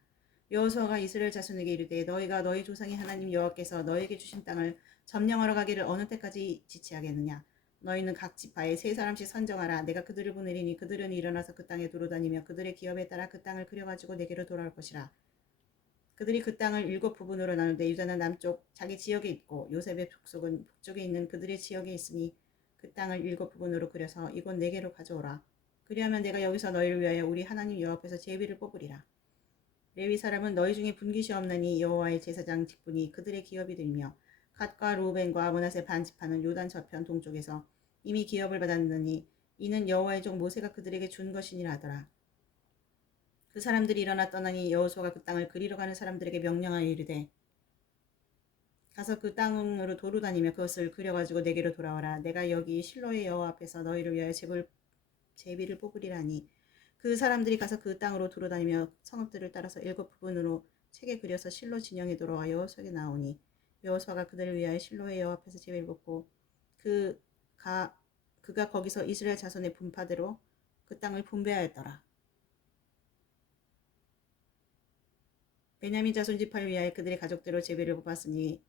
여호수아가 이스라엘 자손에게 이르되 너희가 너희 조상의 하나님 여호와께서 너희에게 주신 땅을 점령하러 가기를 어느 때까지 지체하겠느냐. 너희는 각 지파에 3사람씩 선정하라. 내가 그들을 보내리니 그들은 일어나서 그 땅에 두루다니며 그들의 기업에 따라 그 땅을 그려가지고 내게로 돌아올 것이라. 그들이 그 땅을 7부분으로 나누되 유다는 남쪽 자기 지역에 있고 요셉의 족속은 북쪽에 있는 그들의 지역에 있으니 그 땅을 7부분으로 그려서 이곳 내게로 가져오라. 그리하면 내가 여기서 너희를 위하여 우리 하나님 여호와 앞에서 제비를 뽑으리라. 레위 사람은 너희 중에 분깃이 없나니 여호와의 제사장 직분이 그들의 기업이 되며 갓과 루벤과 므낫세 반지파는 요단 저편 동쪽에서 이미 기업을 받았느니 이는 여호와의 종 모세가 그들에게 준 것이니라 하더라. 그 사람들이 일어나 떠나니 여호수아가 그 땅을 그리러 가는 사람들에게 명령하여 이르되 가서 그 땅으로 도로 다니며 그것을 그려가지고 내게로 돌아와라. 내가 여기 실로의 여호와 앞에서 너희를 위하여 제비를 뽑으리라니. 그 사람들이 가서 그 땅으로 돌아다니며 성읍들을 따라서 7부분으로 책에 그려서 실로 진영에 돌아와 여호수아에게 나오니 여호수아가 그들을 위하여 실로의 여호와 앞에서 제비를 뽑고 그가 거기서 이스라엘 자손의 분파대로 그 땅을 분배하였더라. 베냐민 자손 지파를 위하여 그들의 가족대로 제비를 뽑았으니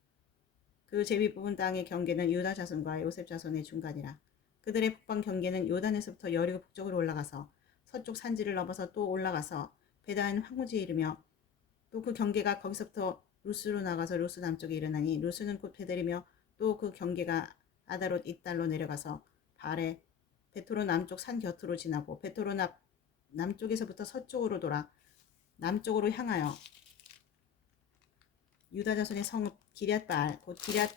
그 제비 뽑은 땅의 경계는 유다 자손과 요셉 자손의 중간이라. 그들의 북방 경계는 요단에서부터 여리고 북쪽으로 올라가서 서쪽 산지를 넘어서 또 올라가서 베다인 황무지에 이르며 또 그 경계가 거기서부터 루스로 나가서 루스 남쪽에 이르나니 루스는 곧 베델이며 또 그 경계가 아다롯 이달로 내려가서 발에 베토로 남쪽 산 곁으로 지나고 베토로 남쪽에서부터 서쪽으로 돌아 남쪽으로 향하여 유다 자손의 성읍 기럇바알 곧 기럇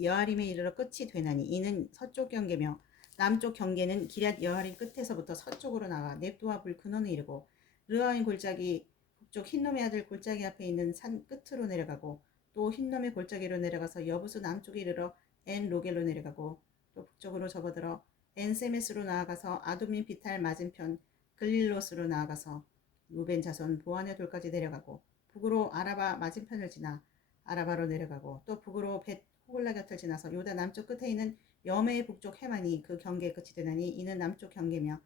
여아림에 이르러 끝이 되나니 이는 서쪽 경계며 남쪽 경계는 기럇 여아림 끝에서부터 서쪽으로 나가 넵도와 불 근원에 이르고 르아인 골짜기 북쪽 흰놈의 아들 골짜기 앞에 있는 산 끝으로 내려가고 또 흰놈의 골짜기로 내려가서 여부수 남쪽에 이르러 엔 로겔로 내려가고 또 북쪽으로 접어들어 엔 세메스로 나아가서 아두민 비탈 맞은편 글릴롯으로 나아가서 루벤 자손 보안의 돌까지 내려가고 북으로 아라바 맞은편을 지나 아라바로 내려가고 또 북으로 벳 호글라 곁을 지나서 요다 남쪽 끝에 있는 여메의 북쪽 해만이 그 경계의 끝이 되나니 이는 남쪽 경계며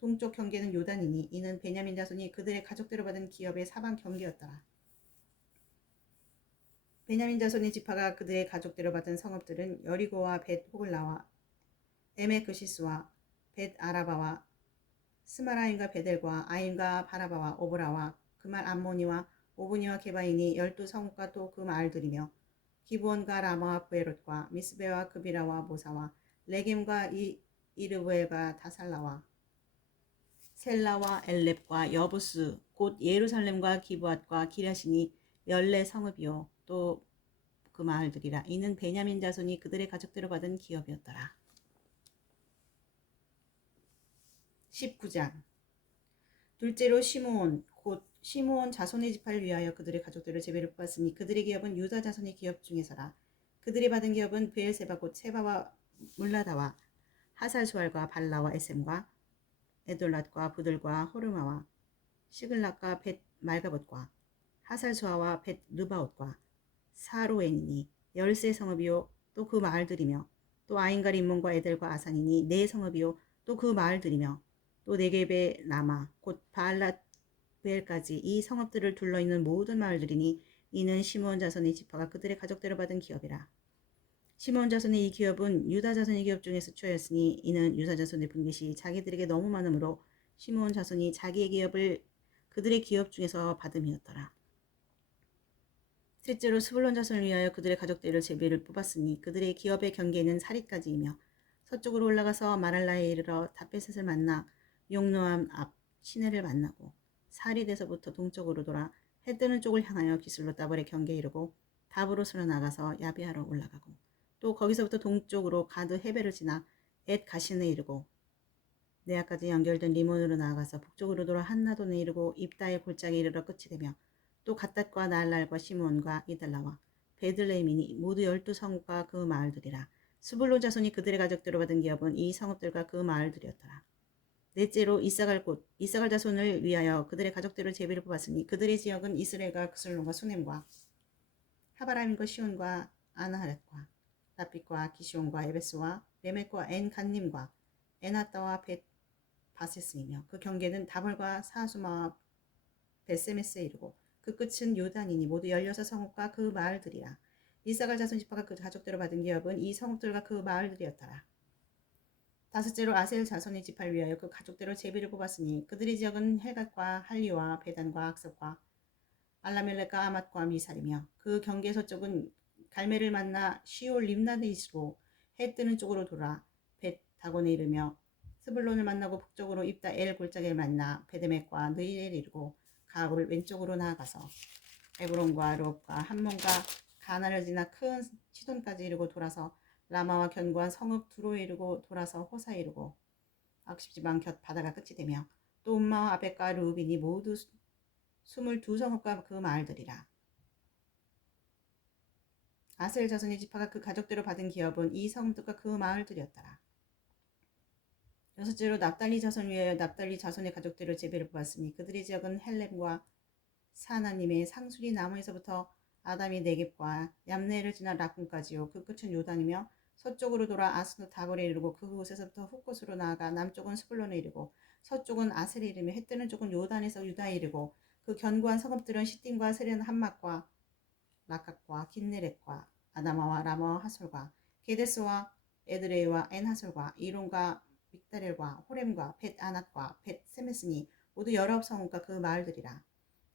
동쪽 경계는 요단이니 이는 베냐민 자손이 그들의 가족대로 받은 기업의 사방 경계였더라. 베냐민 자손의 지파가 그들의 가족대로 받은 성읍들은 여리고와 벳 호글라와 에메크시스와 벳 아라바와 스마라임과 베델과 아임과 바라바와 오브라와 그말 암모니와 오브니와 게바인이 12성읍과 또 그 마을들이며 기브온과 라마와 부에롯과 미스베와 그비라와 모사와 레겜과 이르브엘과 다살라와 셀라와 엘렙과 여부스 곧 예루살렘과 기브앗과 기랴신이 14성읍이요 또 그 마을들이라. 이는 베냐민 자손이 그들의 가족대로 받은 기업이었더라. 19장 둘째로 시므온 곧 시므온 자손의 지파를 위하여 그들의 가족들을 제비를 뽑았으니 그들의 기업은 유다 자손의 기업 중에서라. 그들이 받은 기업은 베엘세바 곧 세바와 물라다와 하살수알과 발라와 에셈과 에돌랏과 부들과 호르마와 시글락과 벳 말가봇과 하살수아와 벳 르바옷과 사로엔이니 13성읍이요 또 그 마을들이며 또 아인과 림몬과 에델과 아산이니 4성읍이요 또 그 마을들이며 또 네겝의 라마 곧 바알랏 베엘까지 이 성읍들을 둘러있는 모든 마을들이니 이는 시므온 자손의 지파가 그들의 가족대로 받은 기업이라. 시므온 자손의 이 기업은 유다 자손의 기업 중에서 추하였으니 이는 유다 자손의 분깃이 자기들에게 너무 많으므로 시므온 자손이 자기의 기업을 그들의 기업 중에서 받음이었더라. 셋째로 스불론 자손을 위하여 그들의 가족들을 제비를 뽑았으니 그들의 기업의 경계는 사리까지이며 서쪽으로 올라가서 마랄라에 이르러 다베셋을 만나 용노암 앞 시내를 만나고 사리에서부터 동쪽으로 돌아 해 뜨는 쪽을 향하여 기슬로 다볼의 경계에 이르고 다브롯으로 나가서 야비하로 올라가고 또 거기서부터 동쪽으로 가드 헤베를 지나 엣 가신에 이르고 네아까지 연결된 리몬으로 나아가서 북쪽으로 돌아 한나돈에 이르고 입다의 골짜기에 이르러 끝이 되며 또 갓닷과 날랄과 시몬과 이달라와 베들레헴이니 모두 12성읍과 그 마을들이라. 스불론 자손이 그들의 가족대로 받은 기업은 이 성읍들과 그 마을들이었더라. 넷째로 이사갈 자손을 위하여 그들의 가족대로 제비를 뽑았으니 그들의 지역은 이스라엘과 그슬론과 수넴과 하바라임과 시온과 아나하렛과 라빛과 기시온과 에베스와 레멕과 엔간님과 에나따와 벳 바세스이며 그 경계는 다벌과 사수마와 베세메스에 이르고 그 끝은 요단이니 모두 16성읍과 그 마을들이라. 이사갈 자손 지파가 그 가족대로 받은 기업은 이 성읍들과 그 마을들이었더라. 다섯째로 아셀 자손의 지파를 위하여 그 가족대로 제비를 뽑았으니 그들의 지역은 헬갓과 할리와 베단과 악섭과 알라멜렉과 아맛과 미살이며 그 경계 서쪽은 갈멜을 만나 시올 림나데 이스로 해 뜨는 쪽으로 돌아 벳 다곤에 이르며 스불론을 만나고 북쪽으로 입다 엘 골짜기를 만나 베데멕과 느일에 이르고 가압을 왼쪽으로 나아가서 에브론과 롭과 함몬과 가나를 지나 큰 시돈까지 이르고 돌아서 라마와 견고한 성읍 두로에 이르고 돌아서 호사에 이르고 악십지방 곁 바다가 끝이 되며 또 음마와 아벡과 루빈이 모두 22성읍과 그 마을들이라. 아셀 자손의 지파가 그 가족대로 받은 기업은 이 성읍들과 그 마을들이었더라. 여섯째로 납달리 자손 위하여 납달리 자손의 가족대로 제비를 뽑았으니 그들의 지역은 헬렘과 사나님의 상수리 나무에서부터 아담이 네겝과 얌네를 지나 락군까지요. 그 끝은 요단이며 서쪽으로 돌아 아스노 다볼에 이르고 그곳에서부터 훗곳으로 나아가 남쪽은 스불론에 이르고 서쪽은 아셀에 이르며 해 뜨는 쪽은 요단에서 유다에 이르고 그 견고한 성읍들은 시딤과 세련 함막과 라각과 긴네렛과 아다마와 라마와 하솔과 게데스와 에드레이와 엔하솔과 이론과 믹다렐과 호렘과 벳 아낫과 벳 세메스니 모두 19성읍과 그 마을들이라.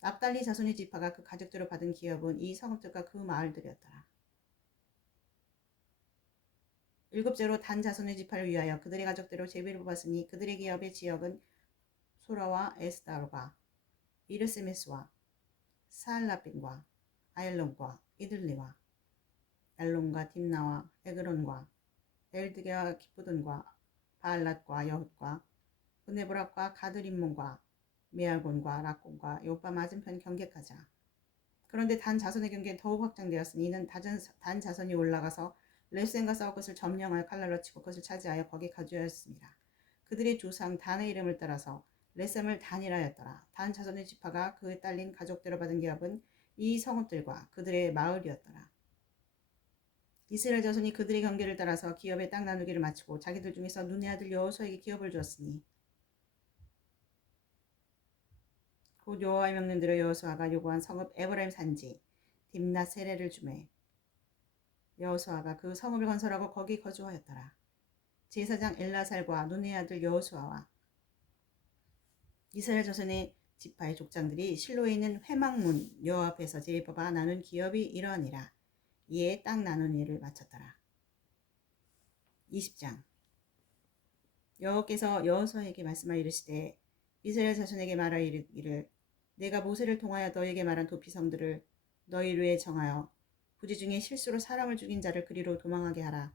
납달리 자손의 지파가 그 가족대로 받은 기업은 이 성읍들과 그 마을들이었더라. 일곱째로 단 자손의 지파를 위하여 그들의 가족대로 제비를 뽑았으니 그들의 기업의 지역은 소라와 에스다로가 이르세메스와 사알라빈과 아엘론과 이들리와 엘론과 딥나와 에그론과 엘드게와 기쁘돈과 바알랏과 여훗과 브네브락과 가드림몬과 메알곤과 락곤과 요빠 맞은편 경계까지라. 그런데 단 자손의 경계는 더욱 확장되었으니 이는 단 자손이 올라가서 레센과 싸울 것을 점령하여 칼날로 치고 그것을 차지하여 거기 거주하였습니다. 그들의 조상 단의 이름을 따라서 레셈을 단이라였더라. 단 자손의 지파가 그에 딸린 가족대로 받은 기업은 이 성읍들과 그들의 마을이었더라. 이스라엘 자손이 그들의 경계를 따라서 기업의 땅 나누기를 마치고 자기들 중에서 눈의 아들 여호수아에게 기업을 주었으니 곧 여호와의 명령대로 여호수아가 요구한 성읍 에브라임 산지 딥낫 세레를 주매 여호수아가 그 성읍을 건설하고 거기 거주하였더라. 제사장 엘라살과 눈의 아들 여호수아와 이스라엘 자손의 지파의 족장들이 실로에 있는 회막문 여호와 앞에서 제비뽑아 나눈 기업이 이러하니라. 이에 땅 나눈 일을 마쳤더라. 20장. 여호와께서 여호수아에게 말씀하여 이르시되 이스라엘 자손에게 말하여 이르기를 내가 모세를 통하여 너에게 말한 도피성들을 너희를 위해 정하여 부지 중에 실수로 사람을 죽인 자를 그리로 도망하게 하라.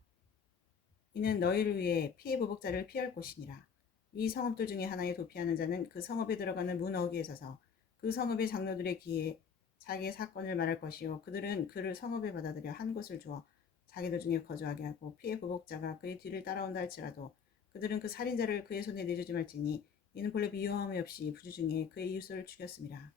이는 너희를 위해 피해 보복자를 피할 곳이니라. 이 성읍들 중에 하나에 도피하는 자는 그 성읍에 들어가는 문 어귀에 서서 그 성읍의 장로들의 귀에 자기의 사건을 말할 것이요 그들은 그를 성읍에 받아들여 한 곳을 주어 자기들 중에 거주하게 하고 피해 보복자가 그의 뒤를 따라온다 할지라도 그들은 그 살인자를 그의 손에 내주지 말지니 이는 본래 미워함이 없이 부지 중에 그의 이웃을 죽였습니다.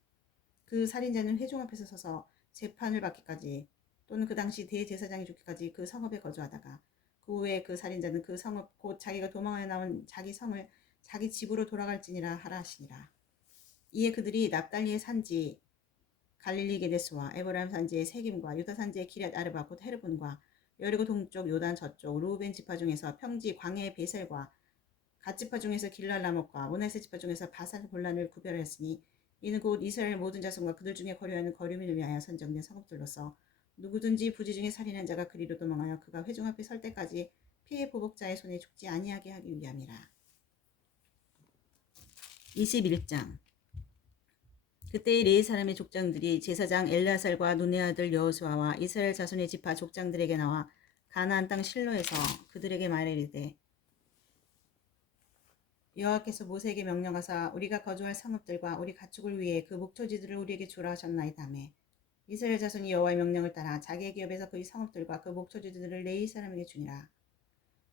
그 살인자는 회중 앞에서 서서 재판을 받기까지 또는 그 당시 대제사장이 죽기까지 그 성읍에 거주하다가 그 후에 그 살인자는 그 성읍 곧 자기가 도망하여 나온 자기 성을 자기 집으로 돌아갈지니라 하라 하시니라. 이에 그들이 납달리의 산지 갈릴리 게데스와 에브라임 산지의 세김과 유다 산지의 기럇 아르바 곧 헤르본과 여리고 동쪽 요단 저쪽 루벤 지파 중에서 평지 광야의 베셀과 갓 지파 중에서 길랄 라못과 므낫세 지파 중에서 바산 골란을 구별하였으니 이는 곧 이스라엘 모든 자손과 그들 중에 거류하는 거류민을 위하여 선정된 성읍들로서 누구든지 부지 중에 살인한 자가 그리로 도망하여 그가 회중 앞에 설 때까지 피해 보복자의 손에 죽지 아니하게 하기 위함이라. 21장. 그때의 레위 사람의 족장들이 제사장 엘라살과 눈의 아들 여호수아와 이스라엘 자손의 지파 족장들에게 나와 가나안 땅 실로에서 그들에게 말하이르되 여호와께서 모세에게 명령하사 우리가 거주할 성읍들과 우리 가축을 위해 그 목초지들을 우리에게 주라 하셨나이다매 이스라엘 자손이 여호와의 명령을 따라 자기의 기업에서 그의 성읍들과 그 목초지들을 레위 사람에게 주니라.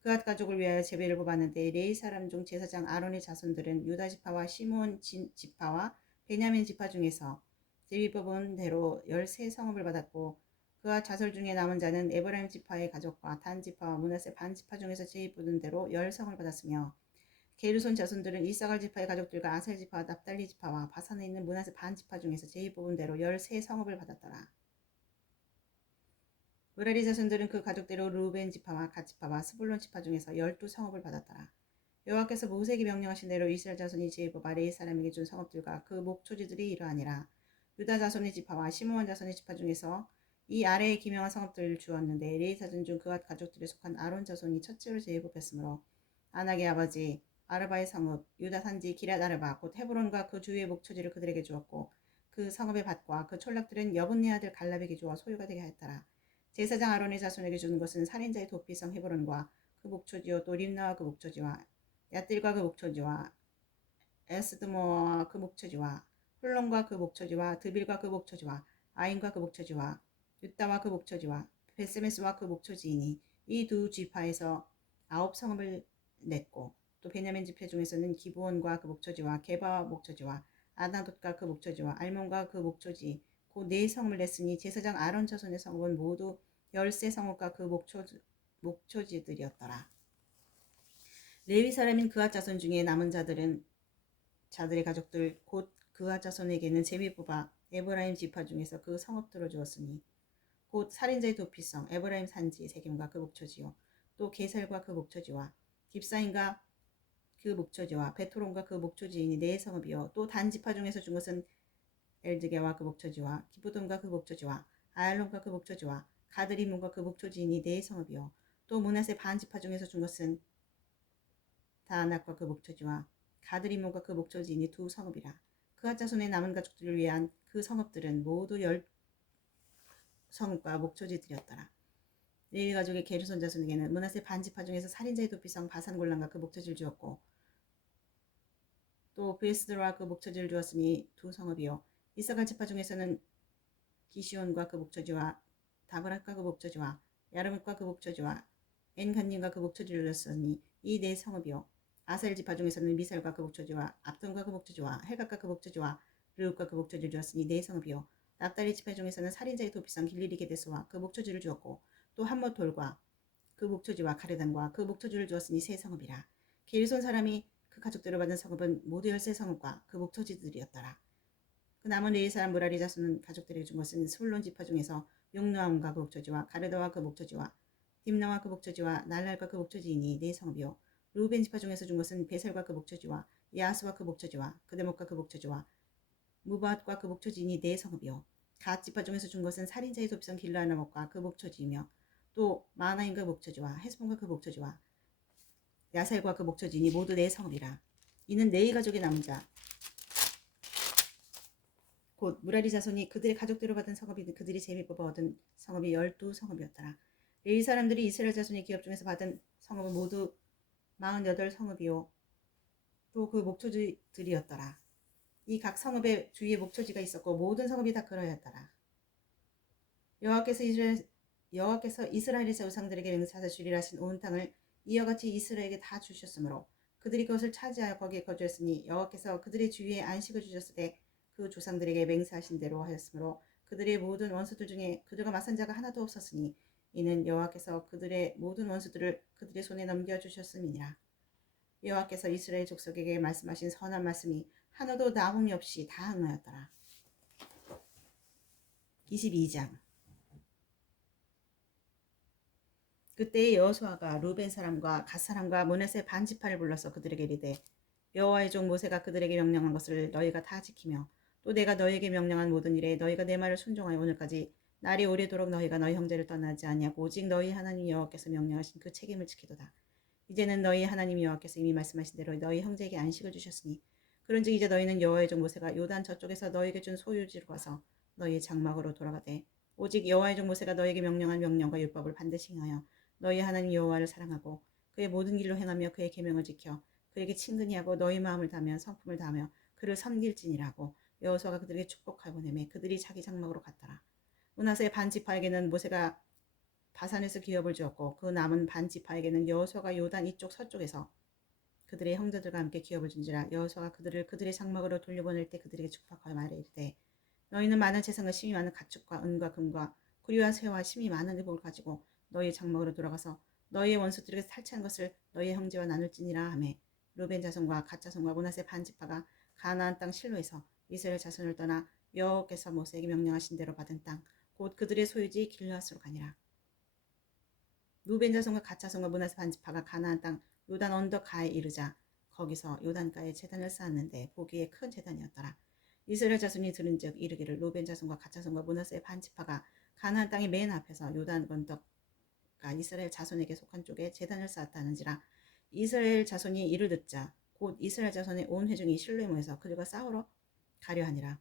그앗 가족을 위하여 제비를 뽑았는데 레위 사람 중 제사장 아론의 자손들은 유다 지파와 시므온 지파와 베냐민 지파 중에서 제비 뽑은 대로 13성읍을 받았고 그앗 자손 중에 남은 자는 에브라임 지파의 가족과 단 지파와 므낫세 반 지파 중에서 제비 뽑은 대로 10성을 받았으며 게르손 자손들은 이사갈 지파의 가족들과 아셀 지파와 납달리 지파와 바산에 있는 므낫세 반 지파 중에서 제비 뽑은 대로 13성읍을 받았더라. 므라리 자손들은 그 가족대로 루벤 지파와 갓 지파와 스불론 지파 중에서 12성읍을 받았더라. 여호와께서 모세에게 명령하신 대로 이스라엘 자손이 제비 뽑아 레위 사람에게 준 성읍들과 그 목초지들이 이러하니라. 유다 자손의 지파와 시므온 자손의 지파 중에서 이 아래에 기명한 성읍들을 주었는데 레위 자손 중 그와 가족들에 속한 아론 자손이 첫째로 제비 뽑혔으므로 아낙의 아버지 아르바의 성읍 유다 산지 기럇 아르바 곧 헤브론과 그 주위의 목초지를 그들에게 주었고 그 성읍의 밭과 그 촌락들은 여분네 아들 갈렙에게 주어 소유가 되게 하였더라. 제사장 아론의 자손에게 주는 것은 살인자의 도피성 헤브론과 그 목초지요 또 림나와 그 목초지와 야딜과 그 목초지와 에스드모와 그 목초지와 훌론과 그 목초지와 드빌과 그 목초지와 아인과 그 목초지와 유다와 그 목초지와 베스메스와 그 목초지이니 이 두 지파에서 9성읍을 냈고 또 베냐민 지파 중에서는 기브온과 그 목초지와 게바와 목초지와 아나돗과 그 목초지와 알몬과 그 목초지 곧 4성을 냈으니 제사장 아론 자손의 성읍은 모두 13성읍과 그 목초지들이었더라. 레위 사람인 그앗 자손 중에 남은 자들의 가족들 곧 그앗 자손에게는 제비 뽑아 에브라임 지파 중에서 그 성읍들을 주었으니 곧 살인자의 도피성 에브라임 산지 세겜과 그 목초지요 또 게셀과 그 목초지와 깁사인과 그 목초지와 베토론과 그 목초지이니 4성읍이요 또 단 지파 중에서 준 것은 엘드게와 그 목초지와 기브돈과 그 목초지와 아얄론과 그 목초지와 가드리몬과 그 목초지이니 4성읍이요 또 므낫세 반 지파 중에서 준 것은 다안락과 그 목초지와 가드리몬과 그 목초지이니 2성읍이라. 그앗 자손의 남은 가족들을 위한 그 성읍들은 모두 10성읍과 목초지들이었더라. 레위 가족의 게르손 자손에게는 므낫세 반 지파 중에서 살인자의 도피성 바산 골란과 그 목초지를 주었고 또 브에스드와 그 목초지를 주었으니 2성읍이요 이사갈 지파 중에서는 기시온과 그 목초지와 다브락과 그 목초지와 야르뭇과 그 목초지와 엔간님과 그 목초지를 줬으니 이 4성읍이요 아셀 지파 중에서는 미살과 그 목초지와 압돈과 그 목초지와 헬각과 그 목초지와 르욱과 그 목초지를 주었으니 4성읍이요 납달리 지파 중에서는 살인자의 도피성 길리리 게데스와 그 목초지를 주었고 또 한못돌과 그 목초지와 가르단과 그 목초지를 주었으니 3성읍이라. 게르손 사람이 그 가족들을 받은 성읍은 모두 13성읍과 그 목초지들이었더라. 그 남은 레위 사람 므라리 자손은 가족들에게 준 것은 스불론 지파 중에서 용노함과 그 목초지와 가르다와 그 목초지와 딥나와 그 목초지와 날랄과 그 목초지이니 4성읍이요 루벤 지파 중에서 준 것은 베셀과 그 목초지와 야스와 그 목초지와 그데목과 그 목초지와 무바앗과 그 목초지이니 4성읍이요 갓 지파 중에서 준 것은 살인자의 도피성 길라나목과 그 목초지이며 또 마나임과 그 목초지와 헤스본과 그 목초지와 야셀과 그 목초지이니 모두 4성읍이라. 이는 레위 가족의 남은 자 곧 므라리 자손이 그들의 가족대로 받은 성읍이 그들이 제비 뽑아 얻은 성읍이 12성읍이었더라. 레위 사람들이 이스라엘 자손의 기업 중에서 받은 성읍은 모두 48성읍이요 또 그 목초지들이었더라. 이 각 성읍에 주위에 목초지가 있었고 모든 성읍이 다 그러하였더라. 여호와께서 이스라엘의 우상들에게 맹세하사 주리라 하신 온 땅을 이와 같이 이스라엘에게 다 주셨으므로 그들이 그것을 차지하여 거기에 거주했으니 여호와께서 그들의 주위에 안식을 주셨을 때 그 조상들에게 맹세하신 대로 하였으므로 그들의 모든 원수들 중에 그들과 맞선 자가 하나도 없었으니 이는 여호와께서 그들의 모든 원수들을 그들의 손에 넘겨주셨음이니라. 여호와께서 이스라엘 족속에게 말씀하신 선한 말씀이 하나도 남음이 없이 다 응하였더라. 22장. 그때 여호수아가 루벤 사람과 갓 사람과 므낫세 반 지파를 불러서 그들에게 이르되 여호와의 종 모세가 그들에게 명령한 것을 너희가 다 지키며 또 내가 너희에게 명령한 모든 일에 너희가 내 말을 순종하여 오늘까지 날이 오래도록 너희가 너희 형제를 떠나지 아니하고 오직 너희 하나님 여호와께서 명령하신 그 책임을 지키도다. 이제는 너희 하나님 여호와께서 이미 말씀하신 대로 너희 형제에게 안식을 주셨으니 그런즉 이제 너희는 여호와의 종 모세가 요단 저쪽에서 너희에게 준 소유지로 가서 너희의 장막으로 돌아가되 오직 여호와의 종 모세가 너희에게 명령한 명령과 율법을 반드시 행하여 너희 하나님 여호와를 사랑하고 그의 모든 길로 행하며 그의 계명을 지켜 그에게 친근히 하고 너희 마음을 다하며 성품을 다하며 그를 섬길지니라고 여호수아가 그들에게 축복하여 보내매 그들이 자기 장막으로 갔더라. 므낫세 반지파에게는 모세가 바산에서 기업을 주었고 그 남은 반지파에게는 여호수아가 요단 이쪽 서쪽에서 그들의 형제들과 함께 기업을 준지라. 여호수아가 그들을 그들의 장막으로 돌려보낼 때 그들에게 축복하여 말하이르되 너희는 많은 재산과 심이 많은 가축과 은과 금과 구리와 새와 심이 많은 의복을 가지고 너희 장막으로 돌아가서 너희의 원수들에게 탈취한 것을 너희의 형제와 나눌지니라 하매 루벤 자손과 갓 자손과 므낫세 반지파가 가나안 땅 실로에서 이스라엘 자손을 떠나 여호와께서 모세에게 명령하신 대로 받은 땅 곧 그들의 소유지 길르앗으로 가니라. 루벤 자손과 갓 자손과 므낫세 반지파가 가나안 땅 요단 언덕 가에 이르자 거기서 요단가에 제단을 쌓았는데 보기에 큰 제단이었더라. 이스라엘 자손이 들은즉 이르기를 루벤 자손과 갓 자손과 므낫세 반지파가 가나안 땅의 맨 앞에서 요단 언덕가 이스라엘 자손에게 속한 쪽에 제단을 쌓았다는지라. 이스라엘 자손이 이를 듣자 곧 이스라엘 자손의 온 회중이 실로에 모여서 그들과 싸우러 가려 하니라.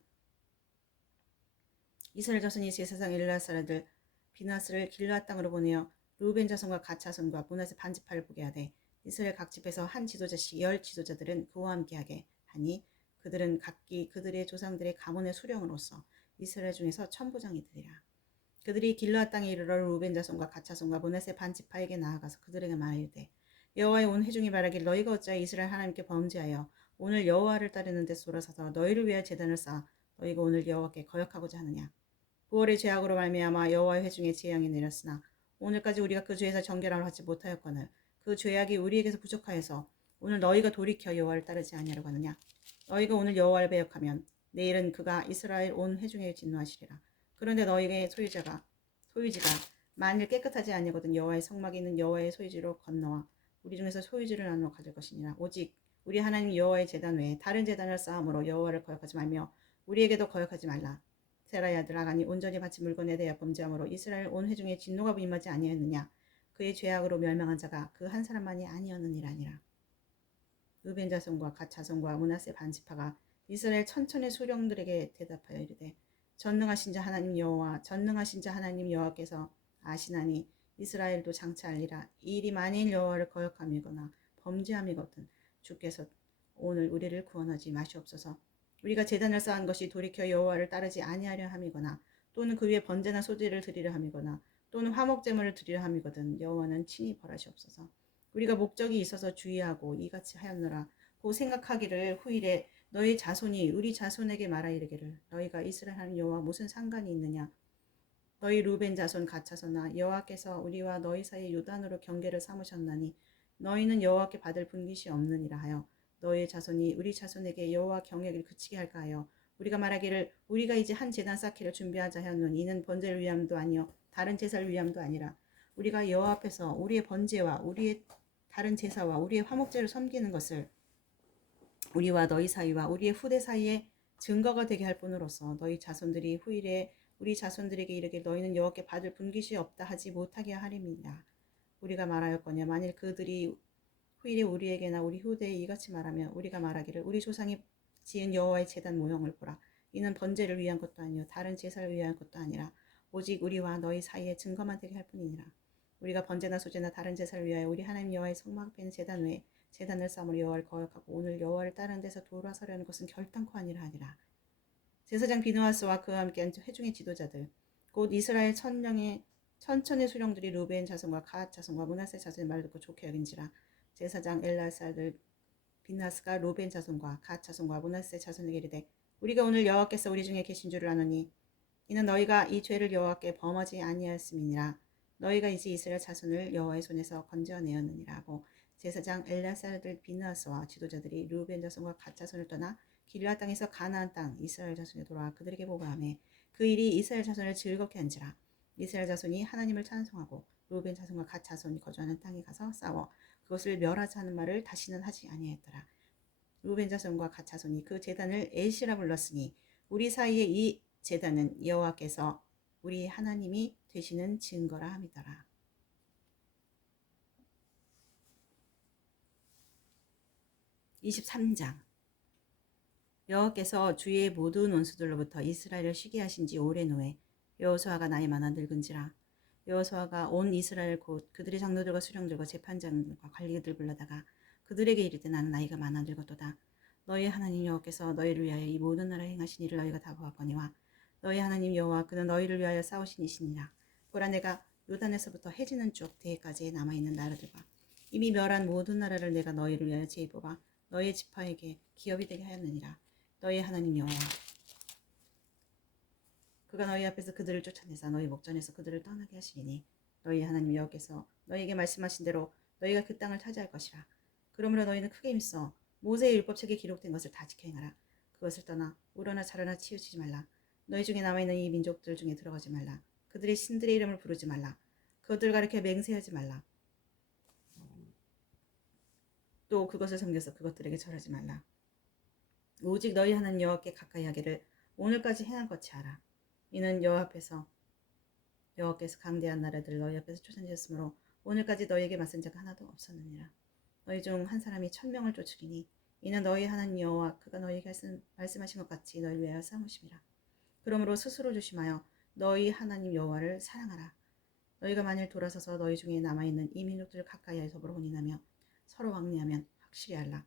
이스라엘 자손이 제사장 엘라사의 아들 비나스를 길르앗 땅으로 보내어 루벤 자손과 갓 자손과 므낫세 반지파를 보게 하되 이스라엘 각 집에서 한 지도자씩 10 지도자들은 그와 함께하게 하니 그들은 각기 그들의 조상들의 가문의 수령으로서 이스라엘 중에서 천부장이 되리라. 그들이 길르앗 땅에 이르러 루벤 자손과 갓 자손과 므낫세 반지파에게 나아가서 그들에게 말하되 여호와의 온 회중이 말하길 너희가 어찌하여 이스라엘 하나님께 범죄하여 오늘 여호와를 따르는 데서 돌아서서 너희를 위하여 제단을 쌓아 너희가 오늘 여호와께 거역하고자 하느냐. 9월의 죄악으로 말미암아 여호와의 회중에 재앙이 내렸으나 오늘까지 우리가 그 죄에서 정결함을 받지 못하였거늘 그 죄악이 우리에게서 부족하여서 오늘 너희가 돌이켜 여호와를 따르지 아니하려고 하느냐. 너희가 오늘 여호와를 배역하면 내일은 그가 이스라엘 온 회중에게 진노하시리라. 그런데 너희의 소유지가 만일 깨끗하지 아니거든 여호와의 성막이 있는 여호와의 소유지로 건너와 우리 중에서 소유지를 나누어 가질 것이니라. 오직 우리 하나님 여호와의 제단 외에 다른 제단을 쌓음으로 여호와를 거역하지 말며 우리에게도 거역하지 말라. 세라의 아들 아간이 온전히 바친 물건에 대하여 범죄함으로 이스라엘 온 회중에 진노가 임하지 아니하였느냐. 그의 죄악으로 멸망한 자가 그 한 사람만이 아니었느니라니라. 루벤 자손과 갓 자손과 므낫세 반지파가 이스라엘 천천의 수령들에게 대답하여 이르되 전능하신 자 하나님 여호와 전능하신 자 하나님 여호와께서 아시나니 이스라엘도 장차하리라. 이 일이 만일 여호와를 거역함이거나 범죄함이거든 주께서 오늘 우리를 구원하지 마시옵소서. 우리가 제단을 쌓은 것이 돌이켜 여호와를 따르지 아니하려 함이거나 또는 그 위에 번제나 소제를 드리려 함이거나 또는 화목제물을 드리려 함이거든 여호와는 친히 벌하시옵소서. 우리가 목적이 있어서 주의하고 이같이 하였노라. 고 생각하기를 후일에 너희 자손이 우리 자손에게 말하 이르기를 너희가 이스라엘 하나님 여호와 무슨 상관이 있느냐. 너희 루벤 자손 갓 자손아 여호와께서 우리와 너희 사이에 요단으로 경계를 삼으셨나니 너희는 여호와께 받을 분깃이 없느니라 하여 너희 자손이 우리 자손에게 여호와 경외를 그치게 할까 하여 우리가 말하기를 우리가 이제 한 제단 쌓기를 준비하자 하였노니 이는 번제를 위함도 아니요 다른 제사를 위함도 아니라 우리가 여호와 앞에서 우리의 번제와 우리의 다른 제사와 우리의 화목제를 섬기는 것을 우리와 너희 사이와 우리의 후대 사이에 증거가 되게 할 뿐으로서 너희 자손들이 후일에 우리 자손들에게 이르길 너희는 여호와께 받을 분깃이 없다 하지 못하게 하림이라. 우리가 말하였거냐 만일 그들이 후일에 우리에게나 우리 후대에 이같이 말하면 우리가 말하기를 우리 조상이 지은 여호와의 제단 모형을 보라. 이는 번제를 위한 것도 아니요 다른 제사를 위한 것도 아니라 오직 우리와 너희 사이에 증거만 되게 할 뿐이니라. 우리가 번제나 소제나 다른 제사를 위하여 우리 하나님 여호와의 성막 앞에 있는 제단 외에 제단을 쌓으므로 여호와를 거역하고 오늘 여호와를 따르는 데서 돌아서려는 것은 결단코 아니라 하니라. 제사장 비누아스와 그와 함께한 회중의 지도자들 곧 이스라엘 천천의 수령들이 루벤 자손과 갓 자손과 므낫세 자손의 말을 듣고 좋게 여긴지라. 제사장 엘라사의 아들 비나스가 루벤 자손과 갓 자손과 므낫세 자손에게 이르되 우리가 오늘 여호와께서 우리 중에 계신 줄을 아노니 이는 너희가 이 죄를 여호와께 범하지 아니하였음이니라. 너희가 이제 이스라엘 자손을 여호와의 손에서 건져내었느니라 하고 제사장 엘라사의 아들 비나스와 지도자들이 루벤 자손과 갓 자손을 떠나 길르앗 땅에서 가나안 땅 이스라엘 자손에 돌아와 그들에게 보고하매 그 일이 이스라엘 자손을 즐겁게 한지라. 이스라엘 자손이 하나님을 찬송하고 루벤 자손과 갓 자손이 거주하는 땅에 가서 싸워 그것을 멸하자 하는 말을 다시는 하지 아니하였더라. 루벤 자손과 갓 자손이 그 제단을 엘시라 불렀으니 우리 사이에 이 제단은 여호와께서 우리 하나님이 되시는 증거라 함이더라. 23장 여호와께서 주의 모든 원수들로부터 이스라엘을 쉬게 하신 지 오랜 후에 여호수아가 나이 많아 늙은지라. 여호수아가 온 이스라엘 곧 그들의 장로들과 수령들과 재판장들과 관리들 불러다가 그들에게 이르되 나는 나이가 많아 늙었도다. 너희 하나님 여호와께서 너희를 위하여 이 모든 나라에 행하신 일을 너희가 다 보았거니와 너희 하나님 여호와 그는 너희를 위하여 싸우신 이시니라. 보라 내가 요단에서부터 해지는 쪽 대해까지 남아있는 나라들과 이미 멸한 모든 나라를 내가 너희를 위하여 제입어봐 너희의 지파에게 기업이 되게 하였느니라. 너희 하나님 여호와 그가 너희 앞에서 그들을 쫓아내사 너희 목전에서 그들을 떠나게 하시리니 너희 하나님 여호와께서 너희에게 말씀하신 대로 너희가 그 땅을 차지할 것이라. 그러므로 너희는 크게 힘써 모세의 율법책에 기록된 것을 다 지켜 행하라. 그것을 떠나 우러나 자라나 치우치지 말라. 너희 중에 남아있는 이 민족들 중에 들어가지 말라. 그들의 신들의 이름을 부르지 말라. 그것들 가리켜 맹세하지 말라. 또 그것을 섬겨서 그것들에게 절하지 말라. 오직 너희 하나님 여호와께 가까이 하기를 오늘까지 행한 것이 하라. 이는 여호와께서 강대한 나라들을 너희 앞에서 쫓아내셨으므로 오늘까지 너희에게 맞선 자가 하나도 없었느니라. 너희 중 한 사람이 1000명을 쫓으리니 이는 너희 하나님 여호와 그가 너희에게 말씀하신 것 같이 너희를 위하여 싸우심이라. 그러므로 스스로 조심하여 너희 하나님 여호와를 사랑하라. 너희가 만일 돌아서서 너희 중에 남아있는 이 민족들을 가까이하여 더불어 혼인하며 서로 왕래하면 확실히 알라.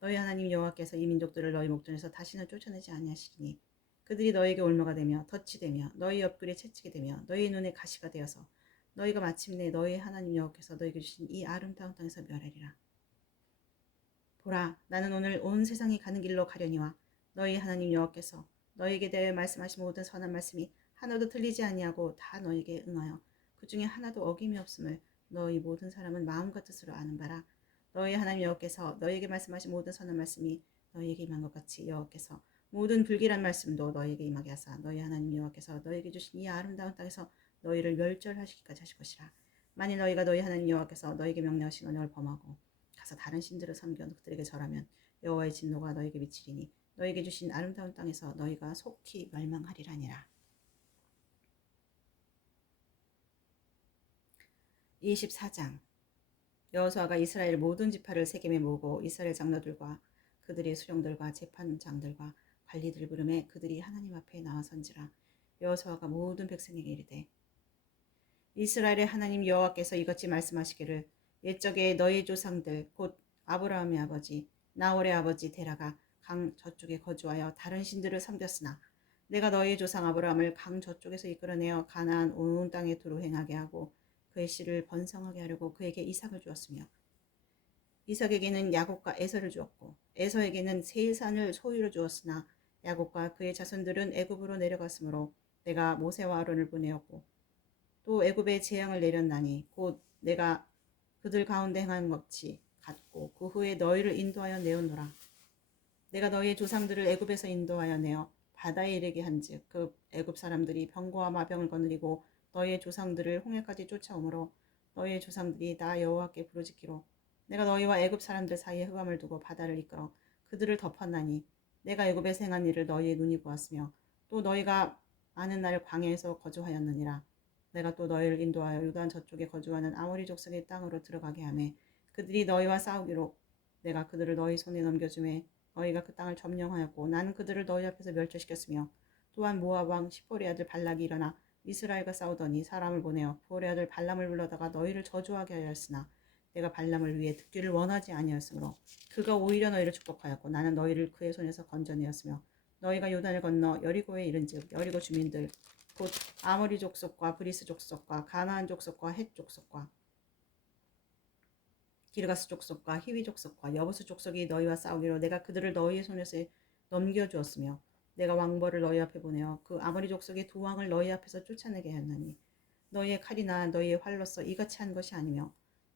너희 하나님 여호와께서 이 민족들을 너희 목전에서 다시는 쫓아내지 아니하시리니 그들이 너희에게 올무가 되며 덫이 되며 너희 옆구리에 채찍이 되며 너희 눈에 가시가 되어서 너희가 마침내 너희 하나님 여호와께서 너희에게 주신 이 아름다운 땅에서 멸하리라. 보라 나는 오늘 온 세상이 가는 길로 가려니와 너희 하나님 여호와께서 너희에게 대하여 말씀하신 모든 선한 말씀이 하나도 틀리지 아니하고 다 너희에게 응하여 그 중에 하나도 어김이 없음을 너희 모든 사람은 마음과 뜻으로 아는 바라. 너희 하나님 여호와께서 너희에게 말씀하신 모든 선한 말씀이 너희에게 임한 것 같이 여호와께서 모든 불길한 말씀도 너희에게 임하게 하사 너희 하나님 여호와께서 너희에게 주신 이 아름다운 땅에서 너희를 멸절하시기까지 하실 것이라. 만일 너희가 너희 하나님 여호와께서 너희에게 명령하신 언약을 범하고 가서 다른 신들을 섬겨 그들에게 절하면 여호와의 진노가 너희에게 미치리니 너희에게 주신 아름다운 땅에서 너희가 속히 멸망하리라니라. 24장 여호수아가 이스라엘 모든 지파를 세겜에 모으고 이스라엘 장로들과 그들의 수령들과 재판장들과 관리들 부름에 그들이 하나님 앞에 나와선지라. 여호수아가 모든 백성에게 이르되 이스라엘의 하나님 여호와께서 이같이 말씀하시기를 옛적에 너희 조상들 곧 아브라함의 아버지 나홀의 아버지 데라가 강 저쪽에 거주하여 다른 신들을 섬겼으나 내가 너희 조상 아브라함을 강 저쪽에서 이끌어내어 가나안 온 땅에 두루 행하게 하고 그의 씨를 번성하게 하려고 그에게 이삭을 주었으며 이삭에게는 야곱과 에서를 주었고 에서에게는 세일산을 소유로 주었으나 야곱과 그의 자손들은 애굽으로 내려갔으므로 내가 모세와 아론을 보내었고 또 애굽에 재앙을 내렸나니 곧 내가 그들 가운데 행한 것이 같고 그 후에 너희를 인도하여 내었노라. 내가 너희의 조상들을 애굽에서 인도하여 내어 바다에 이르게 한즉 그 애굽 사람들이 병거와 마병을 거느리고 너희의 조상들을 홍해까지 쫓아오므로 너희의 조상들이 나 여호와께 부르짖기로 내가 너희와 애굽 사람들 사이에 흑암을 두고 바다를 이끌어 그들을 덮었나니 내가 애굽에서 행한 일을 너희의 눈이 보았으며 또 너희가 많은 날 광야에서 거주하였느니라. 내가 또 너희를 인도하여 요단 저쪽에 거주하는 아모리 족속의 땅으로 들어가게 하매 그들이 너희와 싸우기로 내가 그들을 너희 손에 넘겨주매 너희가 그 땅을 점령하였고 나는 그들을 너희 앞에서 멸절시켰으며 또한 모압 왕 시포리 아들 발락이 일어나 이스라엘과 싸우더니 사람을 보내어 보레 아들 발람을 불러다가 너희를 저주하게 하였으나 내가 발람을 위해 듣기를 원하지 아니하였으므로 그가 오히려 너희를 축복하였고 나는 너희를 그의 손에서 건져내었으며 너희가 요단을 건너 여리고에 이른즉 여리고 주민들 곧 아모리 족속과 브리스 족속과 가나안 족속과 헷 족속과 기르가스 족속과 히위 족속과 여부스 족속이 너희와 싸우기로 내가 그들을 너희의 손에서 넘겨주었으며 내가 왕벌을 너희 앞에 보내어 그 아모리 족속의 두 왕을 너희 앞에서 쫓아내게 하였나니 너희의 칼이나 너희의 활로서 이같이 한 것이 아니며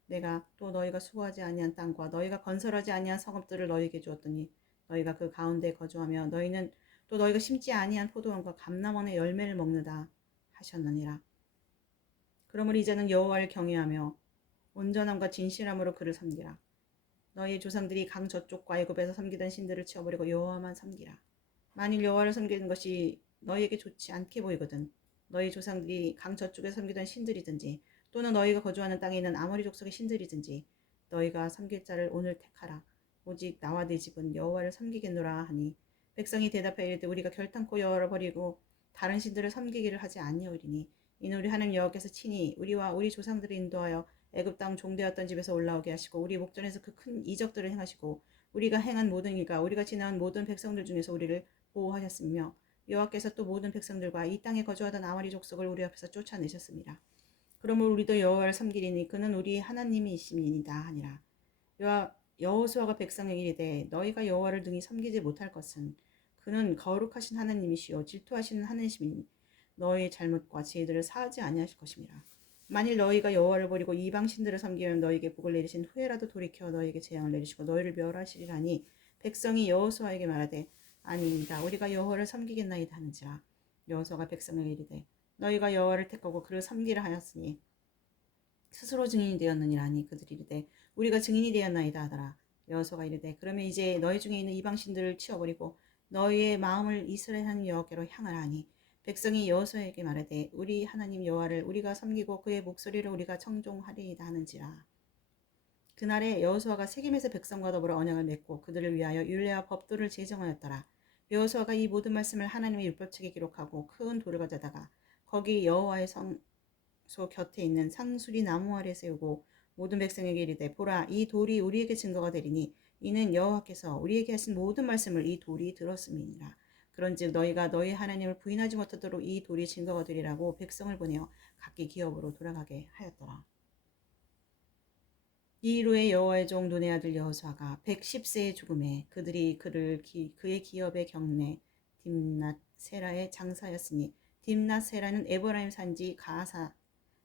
내가 또 너희가 수고하지 아니한 땅과 너희가 건설하지 아니한 성읍들을 너희에게 주었더니 너희가 그 가운데 거주하며 너희는 또 너희가 심지 아니한 포도원과 감람원의 열매를 먹느다 하셨느니라. 그러므로 이제는 여호와를 경외하며 온전함과 진실함으로 그를 섬기라. 너희 조상들이 강 저쪽과 애굽에서 섬기던 신들을 치워버리고 여호와만 섬기라. 만일 여호와를 섬기는 것이 너희에게 좋지 않게 보이거든 너희 조상들이 강 저쪽에 섬기던 신들이든지 또는 너희가 거주하는 땅에 있는 아모리 족속의 신들이든지 너희가 섬길 자를 오늘 택하라. 오직 나와 네 집은 여호와를 섬기겠노라 하니 백성이 대답하여 이르되 우리가 결단코 여호와를 버리고 다른 신들을 섬기기를 하지 아니하리니 이는 우리 하나님 여호와께서 친히 우리와 우리 조상들을 인도하여 애굽 땅 종되었던 집에서 올라오게 하시고 우리 목전에서 그 큰 이적들을 행하시고 우리가 행한 모든 일과 우리가 지나온 모든 백성들 중에서 우리를 보호하셨으며 여호와께서 또 모든 백성들과 이 땅에 거주하던 아모리 족속을 우리 앞에서 쫓아내셨습니다. 그러므로 우리도 여호와를 섬기리니 그는 우리 하나님이심이니이다 하니라. 여호수아가 백성에게 이르되 너희가 여호와를 능히 섬기지 못할 것은 그는 거룩하신 하나님이시요 질투하시는 하나님이시니 너희의 잘못과 죄들을 사하지 아니하실 것입니다. 만일 너희가 여호와를 버리고 이방 신들을 섬기면 너희에게 복을 내리신 후에라도 돌이켜 너희에게 재앙을 내리시고 너희를 멸하시리라니 백성이 여호수아에게 말하되 아니이다 우리가 여호와를 섬기겠나이다 하는지라. 여호수아가 백성에게 이르되 너희가 여호와를 택하고 그를 섬기라 하였으니 스스로 증인이 되었느니라 하니 그들이 이르되 우리가 증인이 되었나이다 하더라. 여호수아가 이르되 그러면 이제 너희 중에 있는 이방 신들을 치워버리고 너희의 마음을 이스라엘 하나님 여호와께로 향하라 하니 백성이 여호수아에게 말하되 우리 하나님 여호와를 우리가 섬기고 그의 목소리를 우리가 청종하리이다 하는지라. 그날에 여호수아가 세겜에서 백성과 더불어 언약을 맺고 그들을 위하여 율례와 법도를 제정하였더라. 여호수아가 이 모든 말씀을 하나님의 율법책에 기록하고 큰 돌을 가져다가 거기 여호와의 성소 곁에 있는 상수리 나무 아래 세우고 모든 백성에게 이르되 보라 이 돌이 우리에게 증거가 되리니 이는 여호와께서 우리에게 하신 모든 말씀을 이 돌이 들었음이니라. 그런즉 너희가 너희 하나님을 부인하지 못하도록 이 돌이 증거가 되리라고 백성을 보내어 각기 기업으로 돌아가게 하였더라. 이 이후에 여호와의 종 눈의 아들 여호수아가 110세의 죽음에 그들이 그의 기업의 경내 딥낫 세라에 장사하였으니 딥낫 세라는 에브라임 산지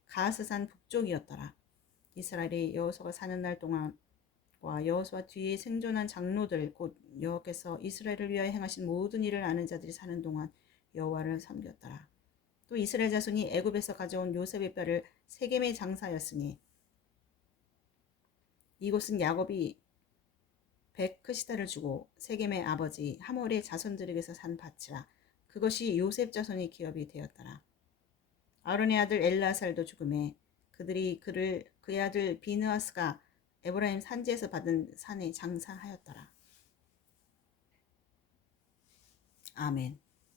가하스산 북쪽이었더라. 이스라엘이 여호수아가 사는 날 동안과 여호수아 뒤에 생존한 장로들 곧 여호와께서 이스라엘을 위하여 행하신 모든 일을 아는 자들이 사는 동안 여호와를 섬겼더라. 또 이스라엘 자손이 애굽에서 가져온 요셉의 뼈를 세겜에 장사하였으니 이곳은 야곱이 백크시다를 주고 세겜의 아버지 하몰의 자손들에게서 산 밭이라. 그것이 요셉 자손의 기업이 되었더라. 아론의 아들 엘라살도 죽음에 그들이 그의 아들 비느하스가 에브라임 산지에서 받은 산에 장사하였더라. 아멘.